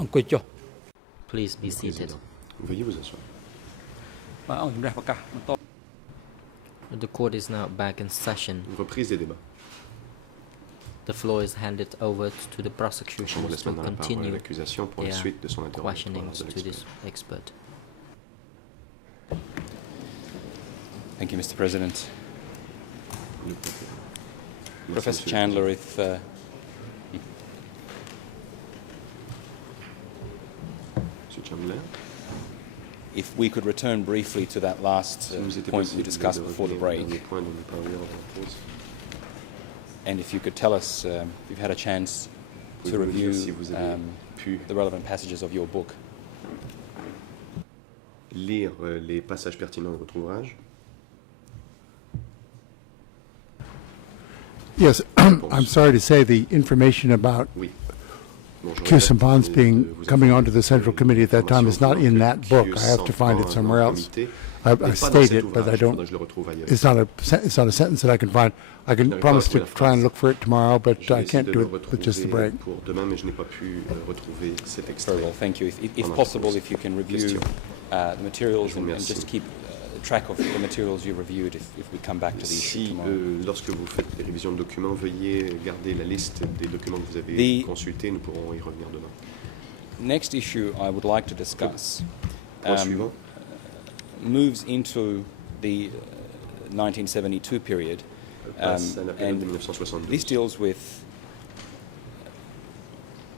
អង្គុយចុះ Please be seated. Veuillez vous asseoir. បាទអង្គជំរះប្រកាសបន្ត The court is now back in session. Reprise des débats. The floor is handed over to the prosecution On laisse to maintenant la parole à continue l'accusation pour la their suite de son interrogatoire questionings de to this l'expert. expert. Thank you, Mr. President. Le procureur. Merci, Professor Monsieur le Chandler, Président. Monsieur Chandler, if we could return briefly to that last si nous était point we possible discussed de before the revenir au break, dernier point dont nous parlions avant la pause. and if you could tell us if you've had a chance to Pouvez-vous me dire review si vous avez pu the relevant passages of your book. lire les passages pertinents de votre ouvrage? Yes, I'm sorry to say the information about Oui. Bon, je Q regrette Sampans de being vous coming informer onto the Central que Committee at that time is not in that book. Q I have to find it Sampans somewhere dans le else. comité I n'est pas dans state cet it, but I ouvrage, don't. faudrait que je le retrouve ailleurs. It's not a sentence that I can find. I can N'arrive promise pas à to trouver la try and phrase. look for it tomorrow, but Je vais I essayer can't de do le it with just the retrouver break. pour demain, mais je n'ai pas pu retrouver cet Very extrait. well, thank you. If Pendant la possible, pause. if you can review Question. the materials Je vous and remercie. just keep track of the materials you reviewed if we come back to these Si, tomorrow. lorsque vous faites des révisions de documents, veuillez garder la liste des documents que vous avez The- consultés. Nous pourrons y revenir demain. Next issue I would like to discuss Point suivant. moves into the 1972 period, Passe à la période de and 1972. this deals with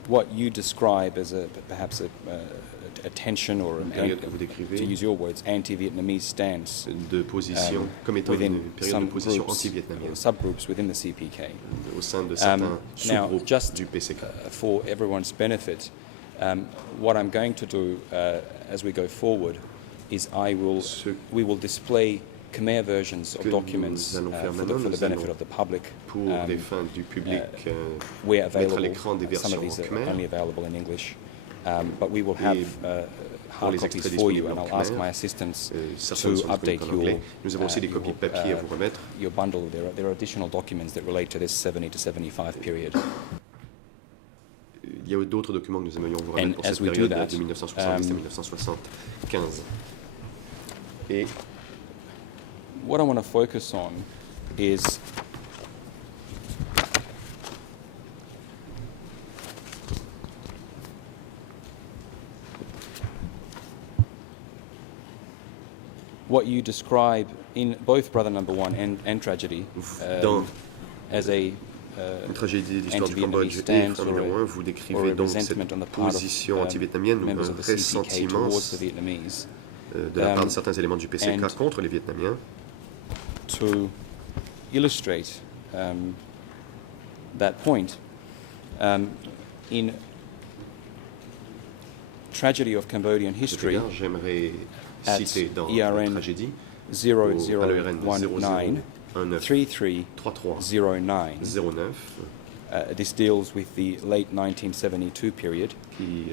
what you describe as perhaps a tension or Une an, période que vous décrivez to use your words, anti-Vietnamese stance de position, comme étant within une période some de position groups, anti-vietnamienne subgroups within the CPK. au sein de certains Now, sous-groupes just du PCK. For everyone's benefit, what I'm going to do as we go forward is we will display Khmer versions of que documents nous allons faire for maintenant, the nous benefit allons, of the public. Pour les fins du public, Where mettre à available, l'écran des some versions of these en are khmer. only available in English, but we will have pour hard les copies extraits for you, disponibles and en I'll ask khmer. my assistants Certains to sont update disponibles en anglais. Nous avons aussi des your, copies papier à vous remettre. your bundle. There are additional documents that relate to this 70 to 75 period. Il y a d'autres documents que nous aimerions vous remettre And pour as cette we do période that, de 1970 à 1975. Et What I want to focus on is what you describe in both Brother Number One and Tragedy dans as a une tragédie d'histoire du Cambodge et stance Frère or numéro 1, vous or a décrivez donc cette resentment on the part position of anti-vietnamienne ou members un of the CPK ressentiment towards the Vietnamese de la part de certains éléments du PCK and contre les Vietnamiens. to illustrate that point. In Tragedy of Cambodian De cet History, égard, j'aimerais at citer dans ERN la tragédie 0019 3309. 09 This deals with the late 1972 period. qui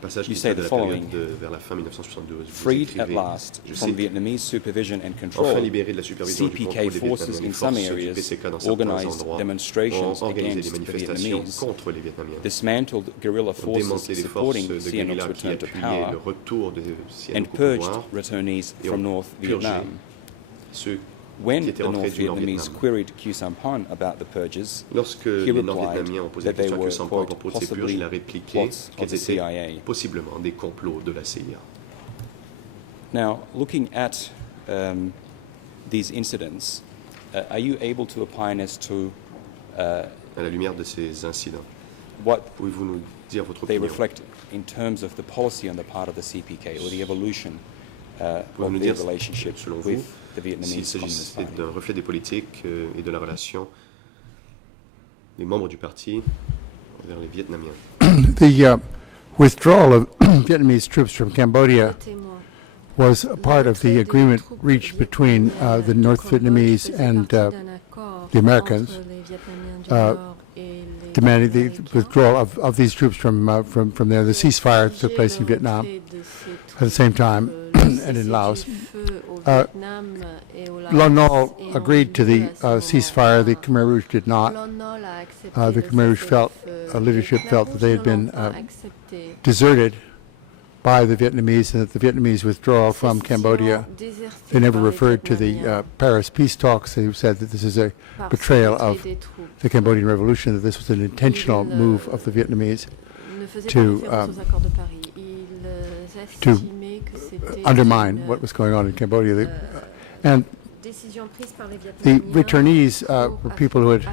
passage You qui say date de the la following. période vers la fin 1972. Vous Freed at écrivez, last je from cite, Vietnamese supervision and enfin control, libéré de la supervision du CPK contrôle des forces Vietnamiens, in les some forces du areas PCK dans certains organized endroits demonstrations ont organisé des against the manifestations Vietnamese, contre les Vietnamiens. Dismantled guerrilla Ont forces démantelé les forces supporting de Sihanouk's guérilla qui return to appuyaient le power retour de Sihanouk and au purged pouvoir returnees et from ont North purgé Vietnam. ceux When qui the étaient entrés North du Nord Vietnamese Vietnam. queried Q Sampan about the purges, Lorsque he les replied Nord-Vietnamiens ont posé la that they question à were, Q Sampan à quote, propos de ces purges, possibly il a répliqué plots of qu'elles the étaient CIA. possiblement des complots de la CIA. Now, looking at these incidents, are you able to opine as to À la lumière de ces incidents, what pouvez-vous nous dire votre they opinion? reflect in terms of the policy on the part of the CPK or the evolution Pouvez-vous of nous their dire, relationship selon vous, with the s'il Vietnamese Communist s'agissait Party? d'un reflet des politiques et de la relation des membres du parti vers les Vietnamiens? The withdrawal of Vietnamese troops from Cambodia was a part of the agreement reached between the North Vietnamese and the Americans, demanding the withdrawal of these troops from there. The ceasefire took place in Vietnam. At the same time, and in Laos. Lon Nol agreed to the ceasefire. The Khmer Rouge did not. The Khmer Rouge leadership felt that they had been deserted by the Vietnamese and that the Vietnamese withdrawal from Cambodia. They never referred to the Paris peace talks. They said that this is a betrayal of the Cambodian Revolution, that this was an intentional move of the Vietnamese to undermine what was going on in Cambodia. And the returnees were people who had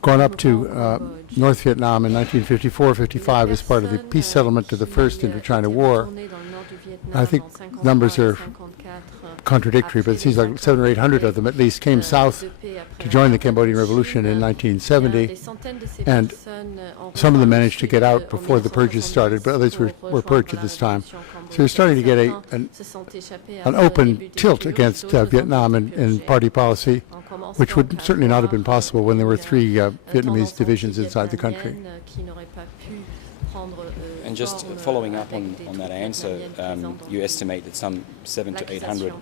gone up to North Vietnam in 1954-55 as part of the peace settlement to the First Indochina War. I think numbers are contradictory, but it seems like 700 or 800 of them at least came south to join the Cambodian Revolution in 1970, and some of them managed to get out before the purges started, but others were purged at this time. So you're starting to get an open tilt against Vietnam in party policy, which would certainly not have been possible when there were three Vietnamese divisions inside the country. And just following up on that answer, you estimate that some 700 to 800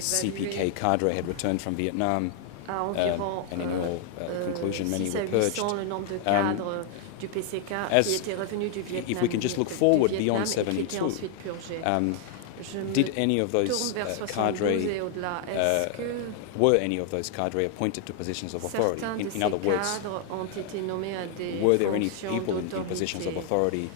CPK cadre had returned from Vietnam, and in your conclusion, many were purged. If we can just look forward beyond 72, did any of those were any of those cadre appointed to positions of authority? In other words, were there any people in positions of authority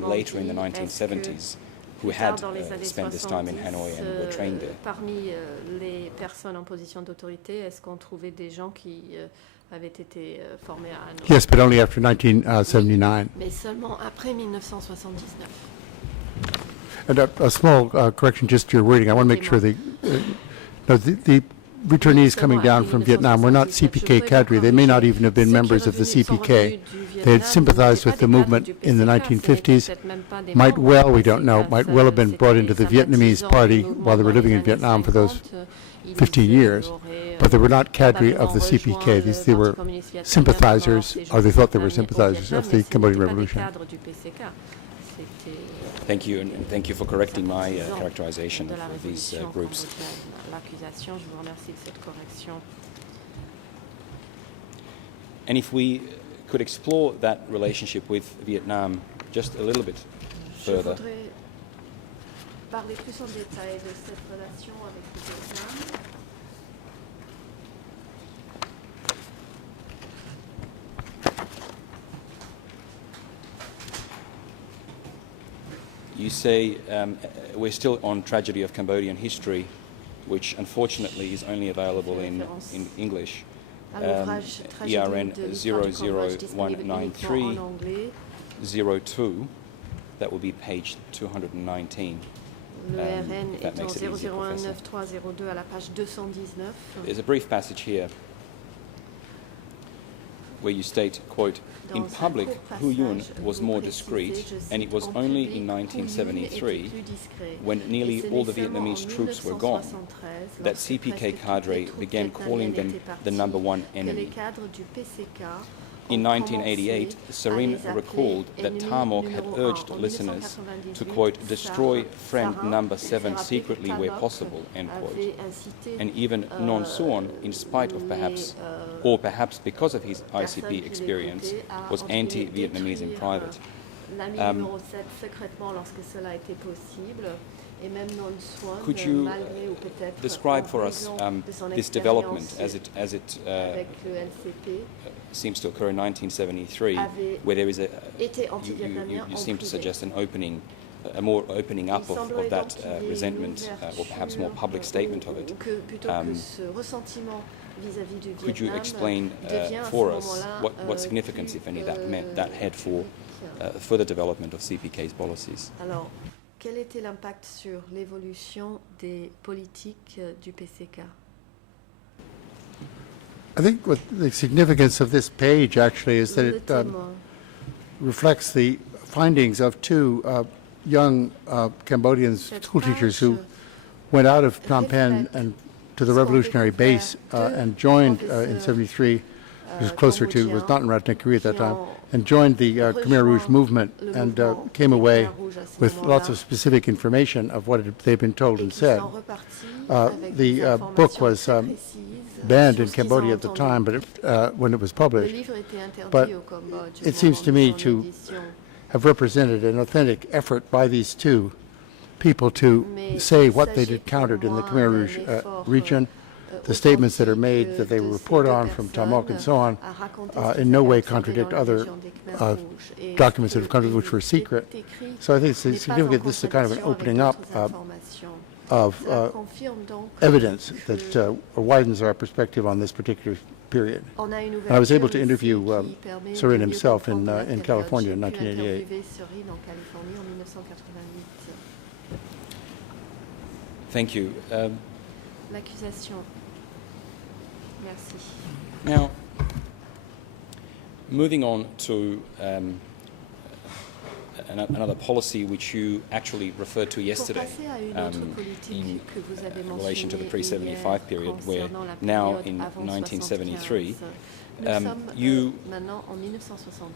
later in the 1970s who had spent this time in Hanoi and were trained there? Parmi les personnes en position d'autorité, est-ce qu'on trouvait des gens qui avaient été formés à Hanoi? Yes, but only after 1979. Mais seulement après 1979. And a small correction just to your wording. I want to make sure the returnees coming down from Vietnam were not CPK cadre. They may not even have been members of the CPK. They had sympathized with the movement in the 1950s. Might well, we don't know, might well have been brought into the Vietnamese party while they were living in Vietnam for those 15 years. But they were not cadre of the CPK. They were sympathizers, or they thought they were sympathizers of the Cambodian Revolution. Thank you, and thank you for correcting my characterization of these groups. And if we could explore that relationship with Vietnam just a little bit further. You say we're still on Tragedy of Cambodian History, which unfortunately is only available in English. ERN 00193-02, that will be page 219. That makes it easier, Professor. There's a brief passage here where you state, quote, "In public, Hu Yun was more discreet, and it was only in 1973, when nearly all the Vietnamese troops were gone, that CPK cadre began calling them the number one enemy. In 1988, Sarin recalled that Tha Mok had urged listeners to, quote, destroy friend number 7 secretly where possible, end quote. And even Non Suon, in spite of perhaps, or perhaps because of his ICP experience, was anti-Vietnamese in private. Could you describe for us this development as it seems to occur in 1973, where there is you seem to suggest an opening, a more opening up of that resentment, or perhaps more public statement of it. Could you explain for us what significance, if any, that had for further development of CPK's policies? Quel était l'impact sur l'évolution des politiques du PCK? I think what the significance of this page actually is that it reflects the findings of two young Cambodian school teachers who went out of Phnom Penh and to the revolutionary base and joined in 73, which was closer to, was not in Rattanakorea at that time, and joined the Khmer Rouge movement and came away with lots of specific information of what they'd been told and said. The book was banned in Cambodia at the time, but when it was published. But it seems to me to have represented an authentic effort by these two people to say what they'd encountered in the Khmer Rouge region. The statements that are made that they report on from Tamok and so on in no way contradict other documents that have come to which were secret. So I think it's significant this is a kind of an opening up of evidence that widens our perspective on this particular period. And I was able to interview Sorin himself in California in 1988. Thank you. L'accusation. Merci. Now, moving on to another policy which you actually referred to yesterday in relation to the pre-75 period, where now in 1973 you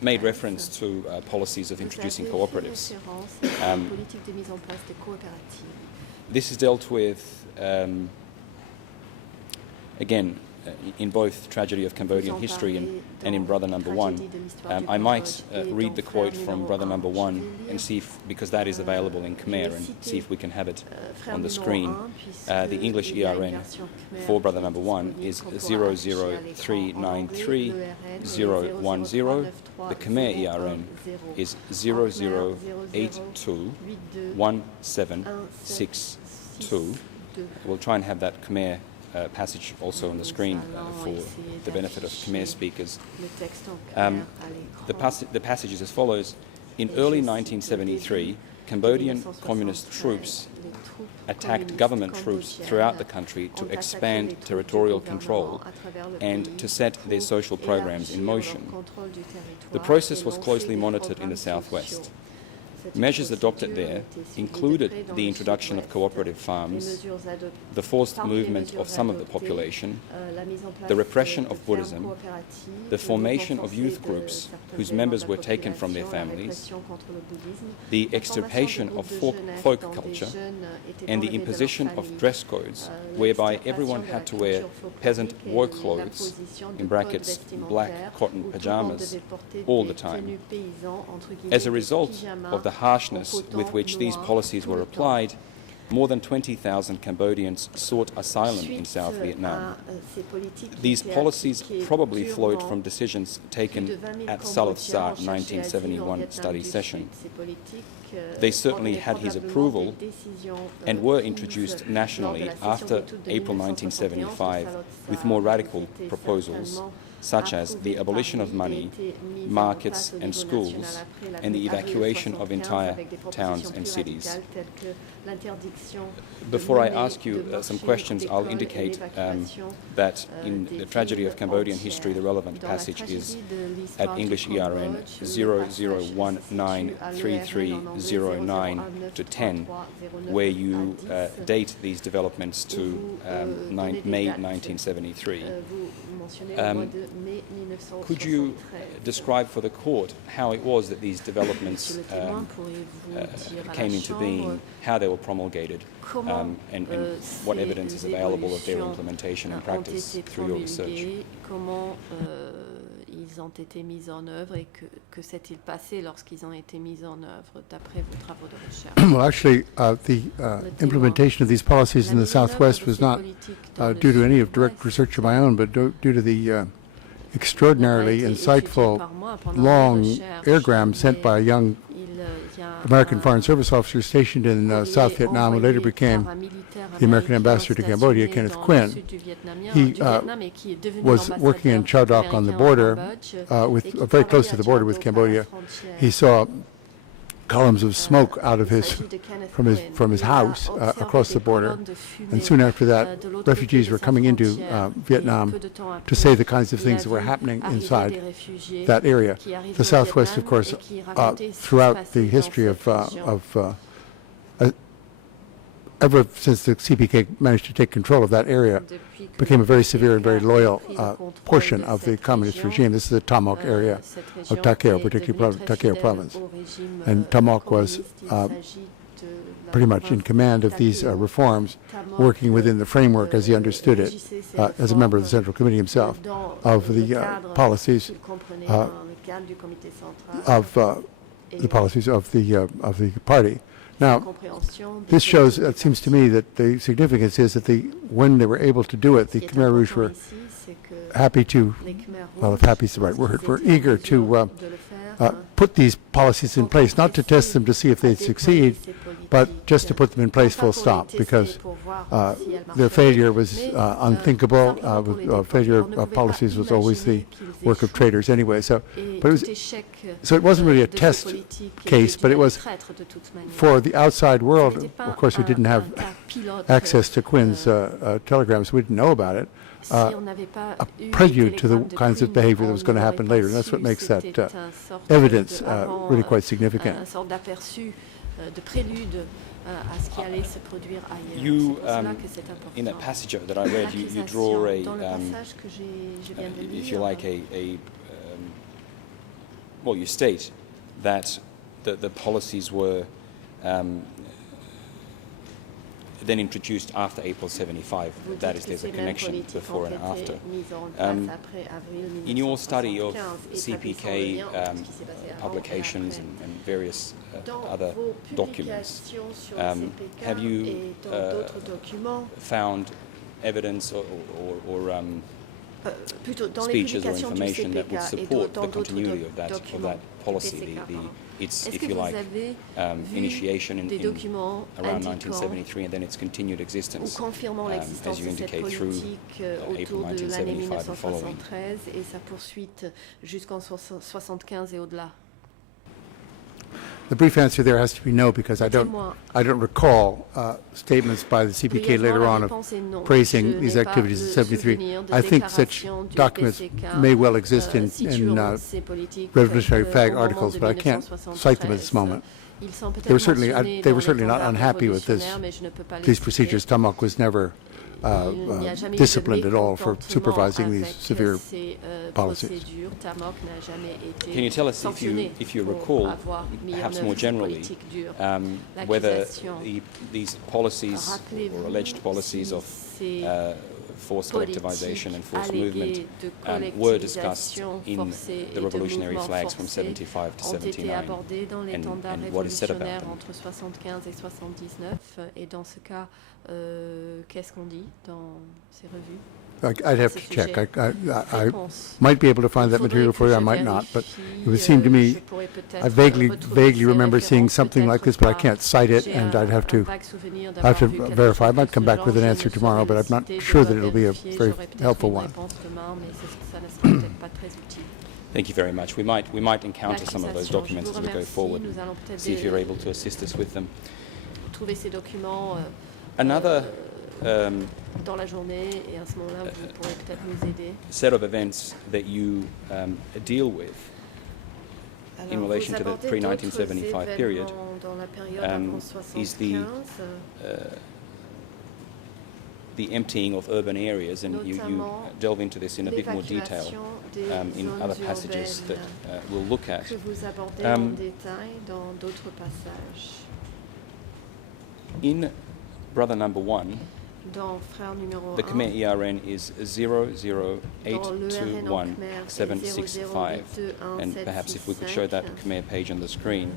made reference to policies of introducing cooperatives. This is dealt with, again, in both Tragedy of Cambodian History and in Brother Number One. I might read the quote from Brother Number One and see if, because that is available in Khmer, and see if we can have it on the screen. The English ERN for Brother Number One is 00393010. The Khmer ERN is 00821762. We'll try and have that Khmer passage also on the screen for the benefit of Khmer speakers. The passage is as follows. In early 1973, Cambodian communist troops attacked government troops throughout the country to expand territorial control and to set their social programs in motion. The process was closely monitored in the southwest. Measures adopted there included the introduction of cooperative farms, the forced movement of some of the population, the repression of Buddhism, the formation of youth groups whose members were taken from their families, the extirpation of folk culture, and the imposition of dress codes whereby everyone had to wear peasant work clothes, in brackets black cotton pajamas, all the time. As a result of the harshness with which these policies were applied, more than 20,000 Cambodians sought asylum in South Vietnam. These policies probably flowed from decisions taken at Salazar's 1971 study session. They certainly had his approval and were introduced nationally after April 1975 with more radical proposals, such as the abolition of money, markets and schools, and the evacuation of entire towns and cities. Before I ask you some questions, I'll indicate that in the Tragedy of Cambodian History, the relevant passage is at English ERN 00193309 to 10, where you date these developments to May 1973. Could you describe for the court how it was that these developments came into being, how they were promulgated, and what evidence is available of their implementation and practice through your research? Ils ont été mis en œuvre et que s'est-il passé lorsqu'ils ont été mis en œuvre d'après vos travaux de recherche? Well, actually, the implementation of these policies in the Southwest was not due to any of direct research of my own, but due to the extraordinarily insightful, long airgram sent by a young American Foreign Service officer stationed in South Vietnam, who later became the American ambassador to Cambodia, Kenneth Quinn. He was working in Chau Doc on the border, very close to the border with Cambodia. He saw columns of smoke out of from his house across the border, and soon after that, refugees were coming into Vietnam to say the kinds of things that were happening inside that area. The Southwest, of course, throughout the history of ever since the CPK managed to take control of that area, became a very severe and very loyal portion of the communist regime. This is the Tamok area of Takeo, particularly Takeo province. And Tamok was pretty much in command of these reforms, working within the framework as he understood it, as a member of the Central Committee himself, of the policies of the party. Now, this shows, it seems to me, that the significance is that when they were able to do it, the Khmer Rouge were happy to, well, if happy is the right word, were eager to put these policies in place, not to test them to see if they'd succeed, but just to put them in place full stop, because their failure was unthinkable. Failure of policies was always the work of traitors anyway. So it wasn't really a test case, but it was for the outside world, of course, who didn't have access to Quinn's telegrams, we didn't know about it, a prelude to the kinds of behavior that was going to happen later. And that's what makes that evidence really quite significant. De prélude à ce qui allait se produire ailleurs. You, C'est pour cela que c'est important. in that passage that I read, you draw a, Dans le passage que je viens de lire, if you like, well, you state that the policies were then introduced after April 75. That is, there's a connection before and after. In your study of CPK publications and various other documents, have you found evidence or speeches or information that would support the continuity of that policy, its, if you like, initiation in around 1973 and then its continued existence, as you indicate, through April 1975 and following. Et sa poursuite jusqu'en 75 et au-delà. The brief answer there has to be no, because I don't recall statements by the CPK later on of praising these activities in 73. I think such documents may well exist in revolutionary flag articles, but I can't cite them at this moment. They were certainly not unhappy with these procedures. Tamok was never disciplined at all for supervising these severe policies. Can you tell us, if you recall, perhaps more generally, whether these policies or alleged policies of forced collectivization and forced movement were discussed in the revolutionary flags from 75 to 79, and what is said about them? Qu'est-ce qu'on dit dans ces revues? I'd have to check. I might be able to find that material for you, I might not, but it would seem to me, I vaguely remember seeing something like this, but I can't cite it, and I'd have to verify. I might come back with an answer tomorrow, but I'm not sure that it'll be a very helpful one. Thank you very much. We might encounter some of those documents as we go forward. See if you're able to assist us with them. Another dans la journée, et à ce moment-là, vous pourrez peut-être nous aider. Set of events that you deal with in relation to the pre-1975 period is the emptying of urban areas, and you delve into this in a bit more detail in other passages that we'll look at. In brother number 1, the Khmer ERN is 00821-765, and perhaps if we could show that Khmer page on the screen.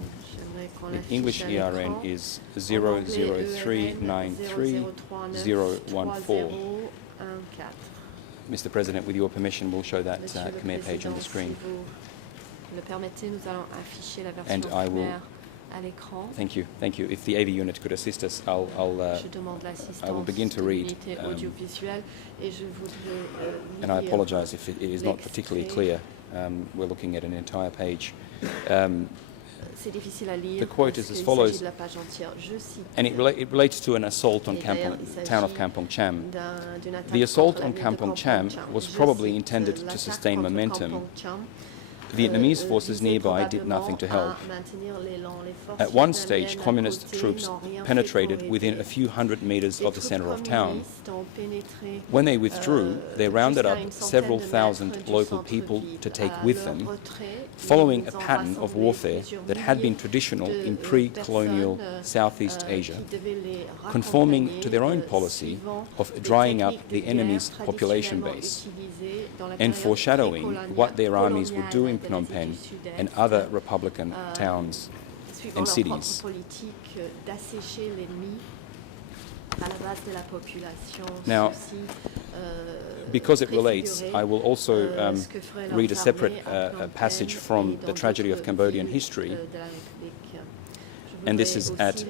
The English ERN is 00393-014. Mr. President, with your permission, we'll show that Khmer page on the screen. And I will. Thank you. If the AV unit could assist us, I will begin to read. And I apologize if it is not particularly clear. We're looking at an entire page. The quote is as follows, and it relates to an assault on town of Kampong Cham. The assault on Kampong Cham was probably intended to sustain momentum, Vietnamese forces nearby did nothing to help. At one stage, communist troops penetrated within a few hundred meters of the center of town. When they withdrew, they rounded up several thousand local people to take with them, following a pattern of warfare that had been traditional in pre-colonial Southeast Asia, conforming to their own policy of drying up the enemy's population base, and foreshadowing what their armies would do in Phnom Penh and other Republican towns and cities. Now, because it relates, I will also read a separate passage from the tragedy of Cambodian history, and this is at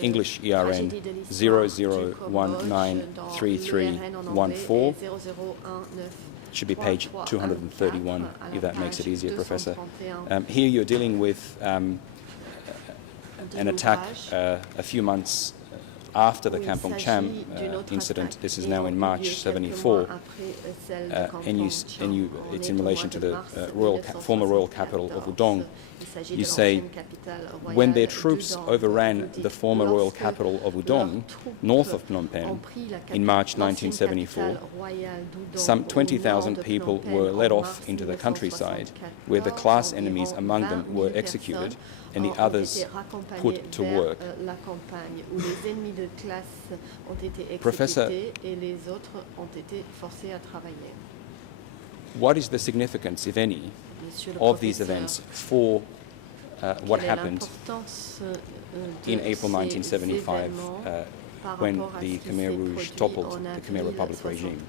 English ERN 00193314. Should be page 231, if that makes it easier, Professor. Here you're dealing with an attack a few months after the Kampong Cham incident. This is now in March '74, and it's in relation to the former royal capital of Udong. You say, when their troops overran the former royal capital of Udong, north of Phnom Penh, in March 1974, some 20,000 people were led off into the countryside, where the class enemies among them were executed and the others put to work. Professor, what is the significance, if any, of these events for what happened in April 1975 when the Khmer Rouge toppled the Khmer Republic regime?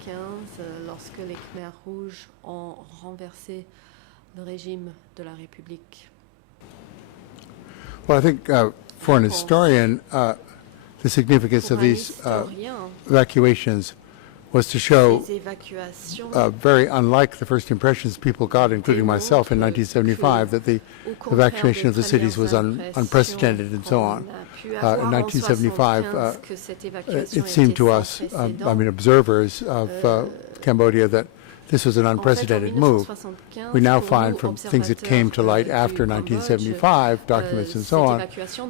Lorsque les Khmer Rouges ont renversé le régime de la République. Well, I think for an historian, the significance of these evacuations was to show, very unlike the first impressions people got, including myself in 1975, that the evacuation of the cities was unprecedented and so on. In 1975, it seemed to us, observers of Cambodia, that this was an unprecedented move. We now find from things that came to light after 1975, documents and so on,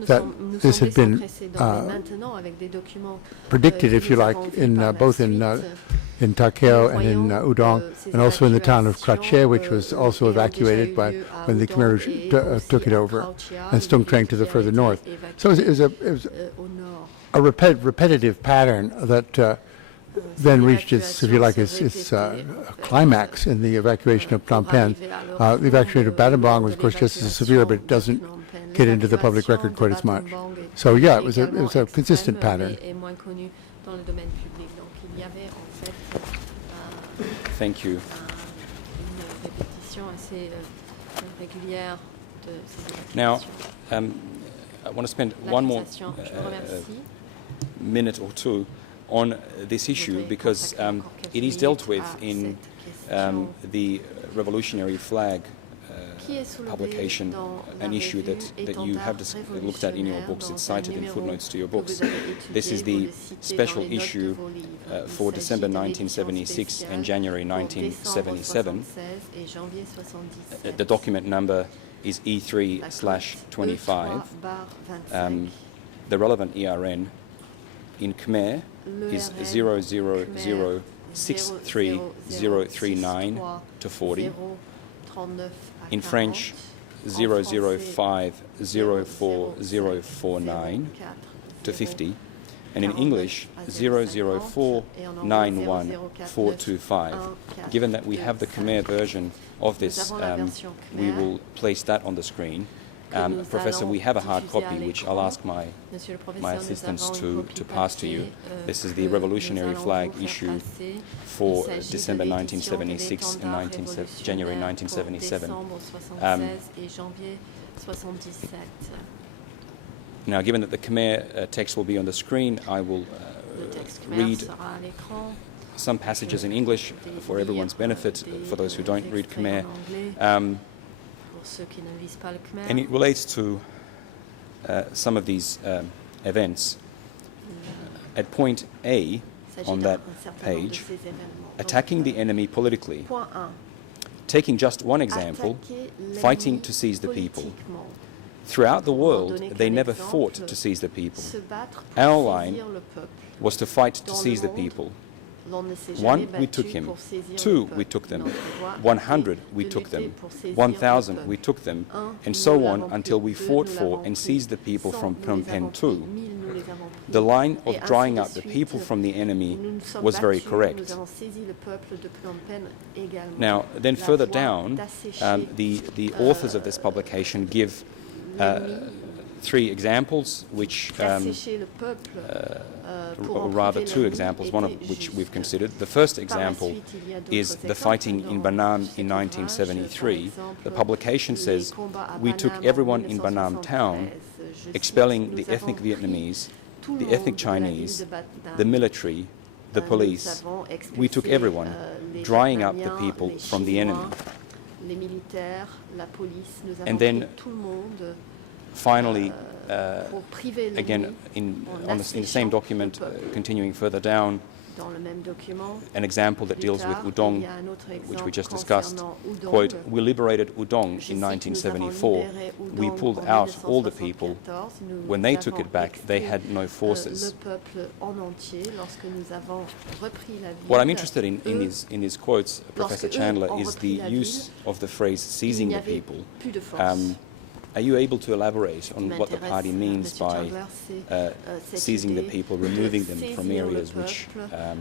that this had been predicted, if you like, in both in Ta Keo and in Udong, and also in the town of Krache, which was also evacuated when the Khmer Rouge took it over, and Stung Treng to the further north. So it was a repetitive pattern that then reached its, if you like, its climax in the evacuation of Phnom Penh. The evacuation of Battambang was, of course, just as severe, but it doesn't get into the public record quite as much. So, yeah, it was a consistent pattern. Thank you. Now, I want to spend one more minute or two on this issue, because it is dealt with in the Revolutionary Flag publication, an issue that you have looked at in your books. It's cited in footnotes to your books. This is the special issue for December 1976 and January 1977. The document number is E3/25. The relevant ERN in Khmer is 000-63039 to 40. In French, 005-04049 to 50. And in English, 004-91-425. Given that we have the Khmer version of this, we will place that on the screen. Professor, we have a hard copy, which I'll ask my assistants to pass to you. This is the Revolutionary Flag issue for December 1976 and January 1977. Now, given that the Khmer text will be on the screen, I will read some passages in English for everyone's benefit, for those who don't read Khmer. And it relates to some of these events. At point A on that page, attacking the enemy politically. Taking just one example, fighting to seize the people. Throughout the world, they never fought to seize the people. Our line was to fight to seize the people. 1, we took him. 2, we took them. 100, we took them. 1,000, we took them. And so on until we fought for and seized the people from Phnom Penh too. The line of drying up the people from the enemy was very correct. Now, then further down, the authors of this publication give 3 examples, which, or rather 2 examples, one of which we've considered. The first example is the fighting in Banam in 1973. The publication says, we took everyone in Banam town, expelling the ethnic Vietnamese, the ethnic Chinese, the military, the police. We took everyone, drying up the people from the enemy. And then finally, again, in the same document, continuing further down, an example that deals with Udong, which we just discussed, quote, we liberated Udong in 1974. We pulled out all the people. When they took it back, they had no forces. What I'm interested in these quotes, Professor Chandler, is the use of the phrase seizing the people. Are you able to elaborate on what the party means by seizing the people, removing them from areas which are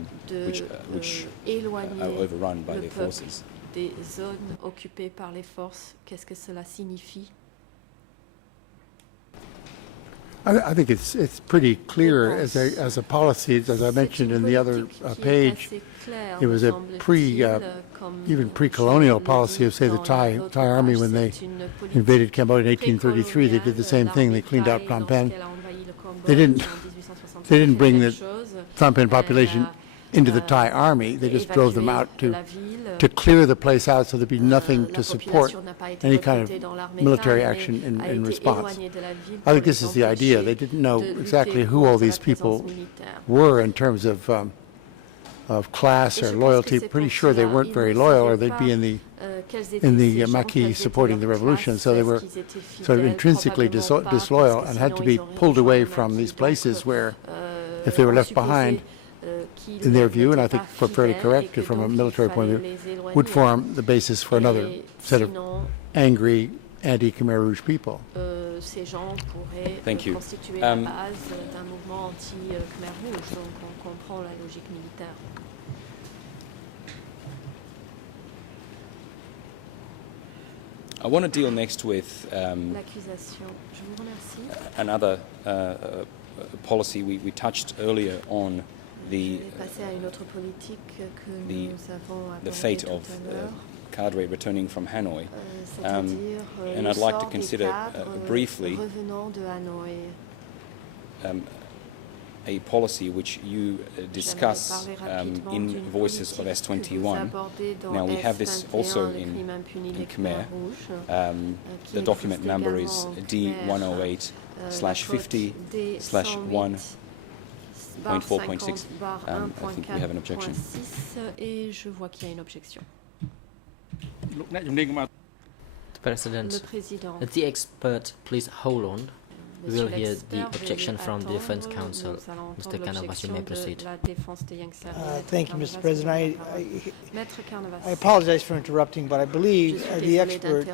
overrun by their forces? Des zones occupées par les forces, qu'est-ce que cela signifie? I think it's pretty clear as a policy, as I mentioned in the other page. It was a even pre-colonial policy of, say, the Thai Army when they invaded Cambodia in 1833. They did the same thing. They cleaned out Phnom Penh. They didn't bring the Phnom Penh population into the Thai Army. They just drove them out to clear the place out so there'd be nothing to support any kind of military action in response. I think this is the idea. They didn't know exactly who all these people were in terms of class or loyalty. Pretty sure they weren't very loyal, or they'd be in the Maquis supporting the revolution. So they were sort of intrinsically disloyal and had to be pulled away from these places where, if they were left behind, in their view, and I think fairly correct from a military point of view, would form the basis for another set of angry anti-Khmer Rouge people. Thank you. I want to deal next with another policy we touched earlier on, the fate of cadre returning from Hanoi. And I'd like to consider briefly a policy which you discuss in Voices of S21. Now, we have this also in Khmer. The document number is D108/50/1.4.6. I think we have an objection. The President, the expert, please hold on. We will hear the objection from the Defense Counsel. Mr. Canavas, you may proceed. Thank you, Mr. President. I apologize for interrupting, but I believe the expert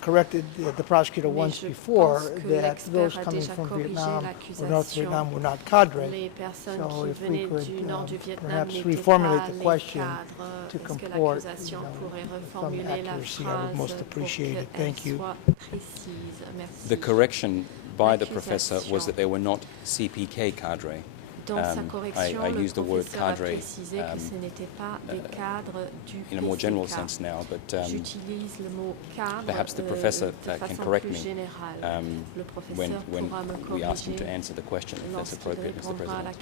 corrected the prosecutor once before that those coming from Vietnam or North Vietnam were not cadre. So if we could perhaps reformulate the question to comport some accuracy, I would most appreciate it. Thank you. The correction by the professor was that they were not CPK cadre. I use the word cadre in a more general sense now, but perhaps the professor can correct me when we ask him to answer the question, if that's appropriate, Mr. President.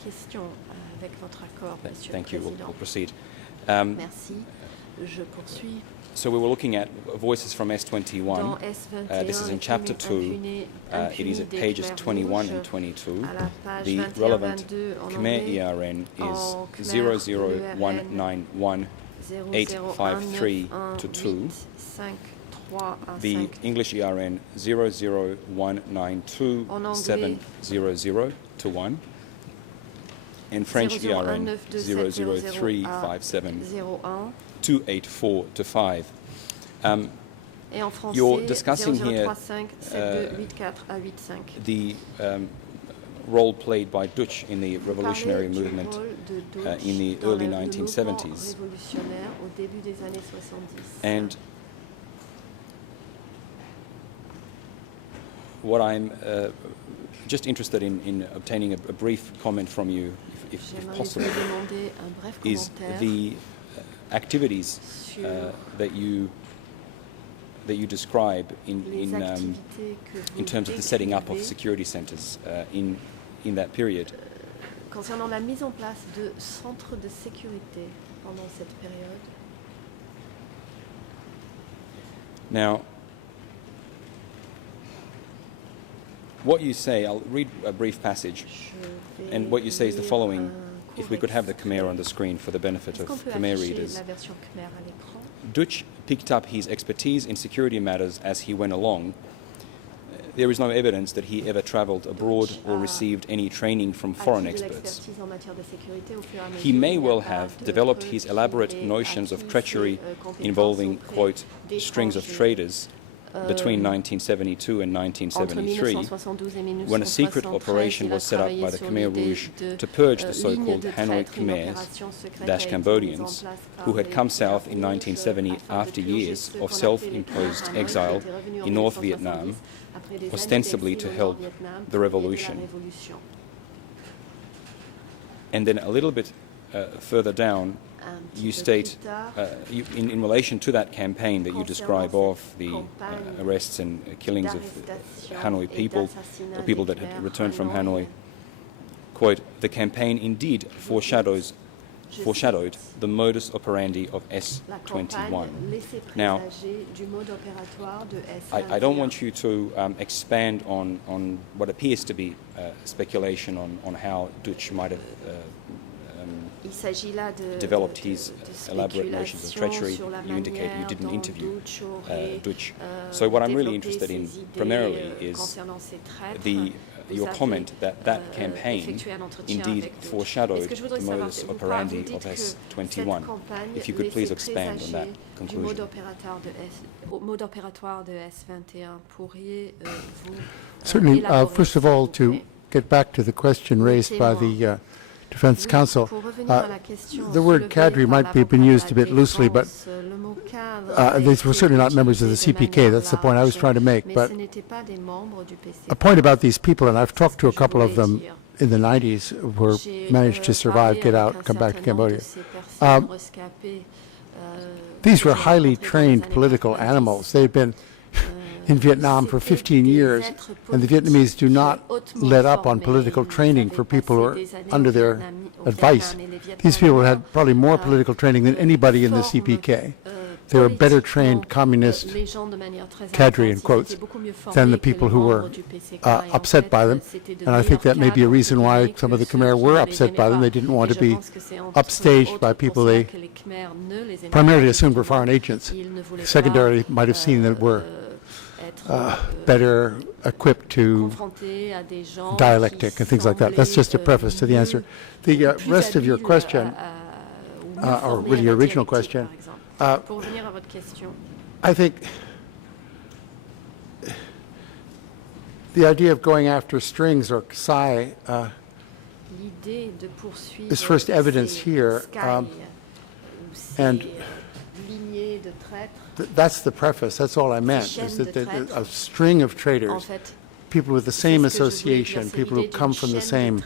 Thank you. We'll proceed. So we were looking at Voices from S21. This is in Chapter 2. It is at pages 21 and 22. The relevant Khmer ERN is 00191 853 to 2, the English ERN 00192 to 1, and French ERN 00357 284 to 5. You're discussing here the role played by Dutch in the revolutionary movement in the early 1970s. And what I'm just interested in obtaining a brief comment from you, if possible, is the activities that you describe in terms of the setting up of security centers in that period. Concernant la mise en place de centres de sécurité pendant cette période. Now, what you say, I'll read a brief passage, and what you say is the following. If we could have the Khmer on the screen for the benefit of Khmer readers. Dutch picked up his expertise in security matters as he went along. There is no evidence that he ever travelled abroad or received any training from foreign experts. He may well have developed his elaborate notions of treachery involving, quote, strings of traitors between 1972 and 1973, when a secret operation was set up by the Khmer Rouge to purge the so-called Hanoi Khmers, Cambodians, who had come south in 1970 after years of self-imposed exile in North Vietnam, ostensibly to help the revolution. And then a little bit further down, you state, in relation to that campaign that you describe of the arrests and killings of Hanoi people, or people that had returned from Hanoi, quote, the campaign indeed foreshadowed the modus operandi of S-21. Now, I don't want you to expand on what appears to be speculation on how Dutch might have developed his elaborate notions of treachery. You indicate you didn't interview Dutch. So what I'm really interested in primarily is your comment that that campaign indeed foreshadowed the modus operandi of S-21. If you could please expand on that conclusion. Certainly, first of all, to get back to the question raised by the Defense Counsel, the word cadre might be been used a bit loosely, but these were certainly not members of the CPK. That's the point I was trying to make. But a point about these people, and I've talked to a couple of them in the 90s who managed to survive, get out, come back to Cambodia. These were highly trained political animals. They'd been in Vietnam for 15 years, and the Vietnamese do not let up on political training for people who are under their advice. These people had probably more political training than anybody in the CPK. They were better trained communist cadre, in quotes, than the people who were upset by them. And I think that may be a reason why some of the Khmer were upset by them. They didn't want to be upstaged by people they primarily assumed were foreign agents. Secondarily, might have seen that were better equipped to dialectic and things like that. That's just a preface to the answer. The rest of your question, or really your original question, I think the idea of going after strings or Psy is first evidence here, and that's the preface. That's all I meant, is that a string of traitors, people with the same association, people who come from the same,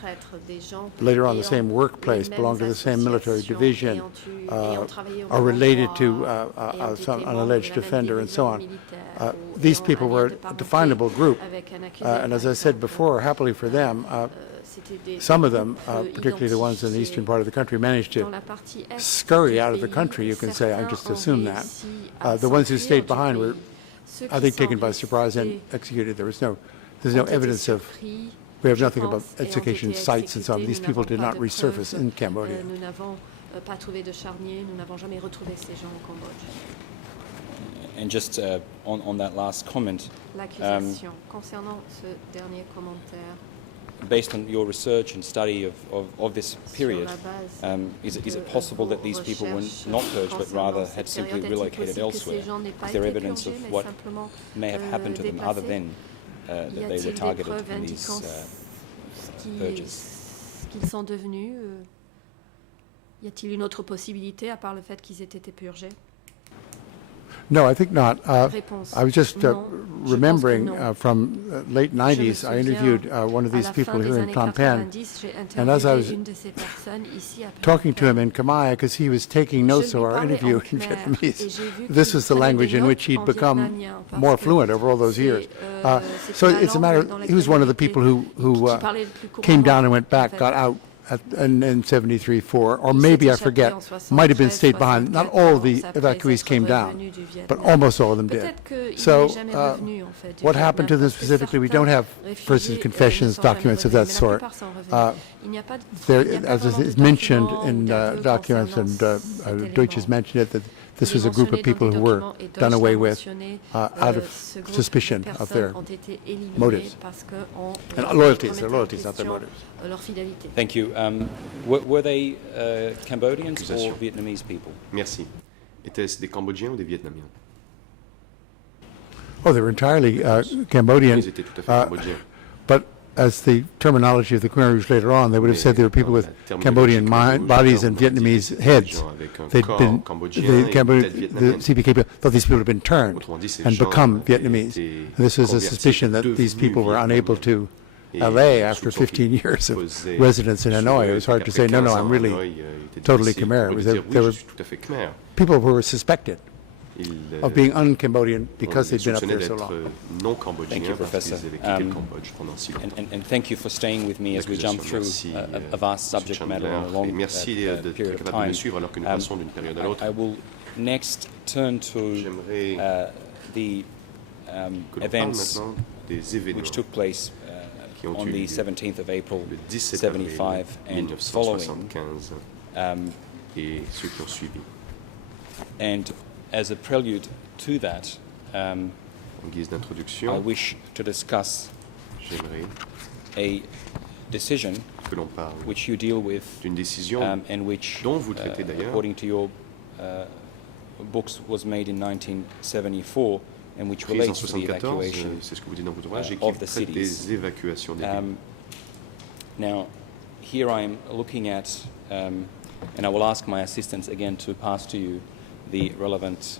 later on the same workplace, belong to the same military division, are related to an alleged offender, and so on. These people were a definable group, and as I said before, happily for them, some of them, particularly the ones in the eastern part of the country, managed to scurry out of the country, you can say. I just assume that. The ones who stayed behind were, I think, taken by surprise and executed. There's no evidence of, we have nothing about execution sites and so on. These people did not resurface in Cambodia. pas trouvé de charnier, nous n'avons jamais retrouvé ces gens au Cambodge. And just on that last comment, L'accusation, concernant ce dernier commentaire, based on your research and study of this period, is it possible that these people were not purged but rather had simply relocated elsewhere? Is there evidence of what may have happened to them other than that they were targeted in these purges? Qu'ils sont devenus, y a-t-il une autre possibilité à part le fait qu'ils aient été purgés? No, I think not. I was just remembering from late 90s, I interviewed one of these people here in Phnom Penh, and as I was talking to him in Khmer, because he was taking notes of our interview in Vietnamese, this was the language in which he'd become more fluent over all those years. So it's a matter, he was one of the people who came down and went back, got out in 73-4, or maybe I forget, might have been stayed behind. Not all of the evacuees came down, but almost all of them did. So what happened to them specifically, we don't have person's confessions, documents of that sort. There, as is mentioned in documents, and Deutsch has mentioned it, that this was a group of people who were done away with out of suspicion of their motives. And loyalties, their loyalties, not their motives. Thank you. Were they Cambodians or Vietnamese people? Merci. Étaient-ce des Cambodgiens ou des Vietnamiens? Oh, they were entirely Cambodian. Ils étaient tout à fait Cambodgiens. But as the terminology of the Khmer Rouge later on, they would have said they were people with Cambodian bodies and Vietnamese heads. They'd been, the CPK people thought these people had been turned and become Vietnamese. And this was a suspicion that these people were unable to allay after 15 years of residence in Hanoi. It was hard to say, no, I'm really totally Khmer. There were people who were suspected of being un-Cambodian because they'd been up there so long. Thank you, Professor. And thank you for staying with me as we jump through a vast subject matter in a long period of time. I will next turn to the events which took place on the 17th of April, 75 and following. And as a prelude to that, I wish to discuss a decision which you deal with and which, according to your books, was made in 1974 and which relates to the evacuation of the cities. Now, here I'm looking at, and I will ask my assistants again to pass to you the relevant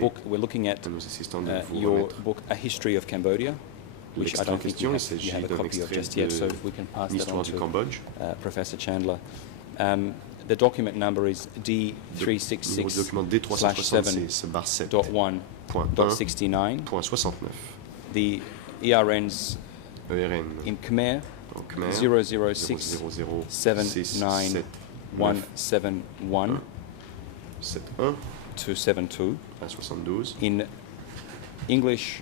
book. We're looking at your book, A History of Cambodia, which I don't think you have a copy of just yet, so we can pass that on to Professor Chandler. The document number is D366/7.1.69. The ERNs in Khmer 006-79171 to 72. In English,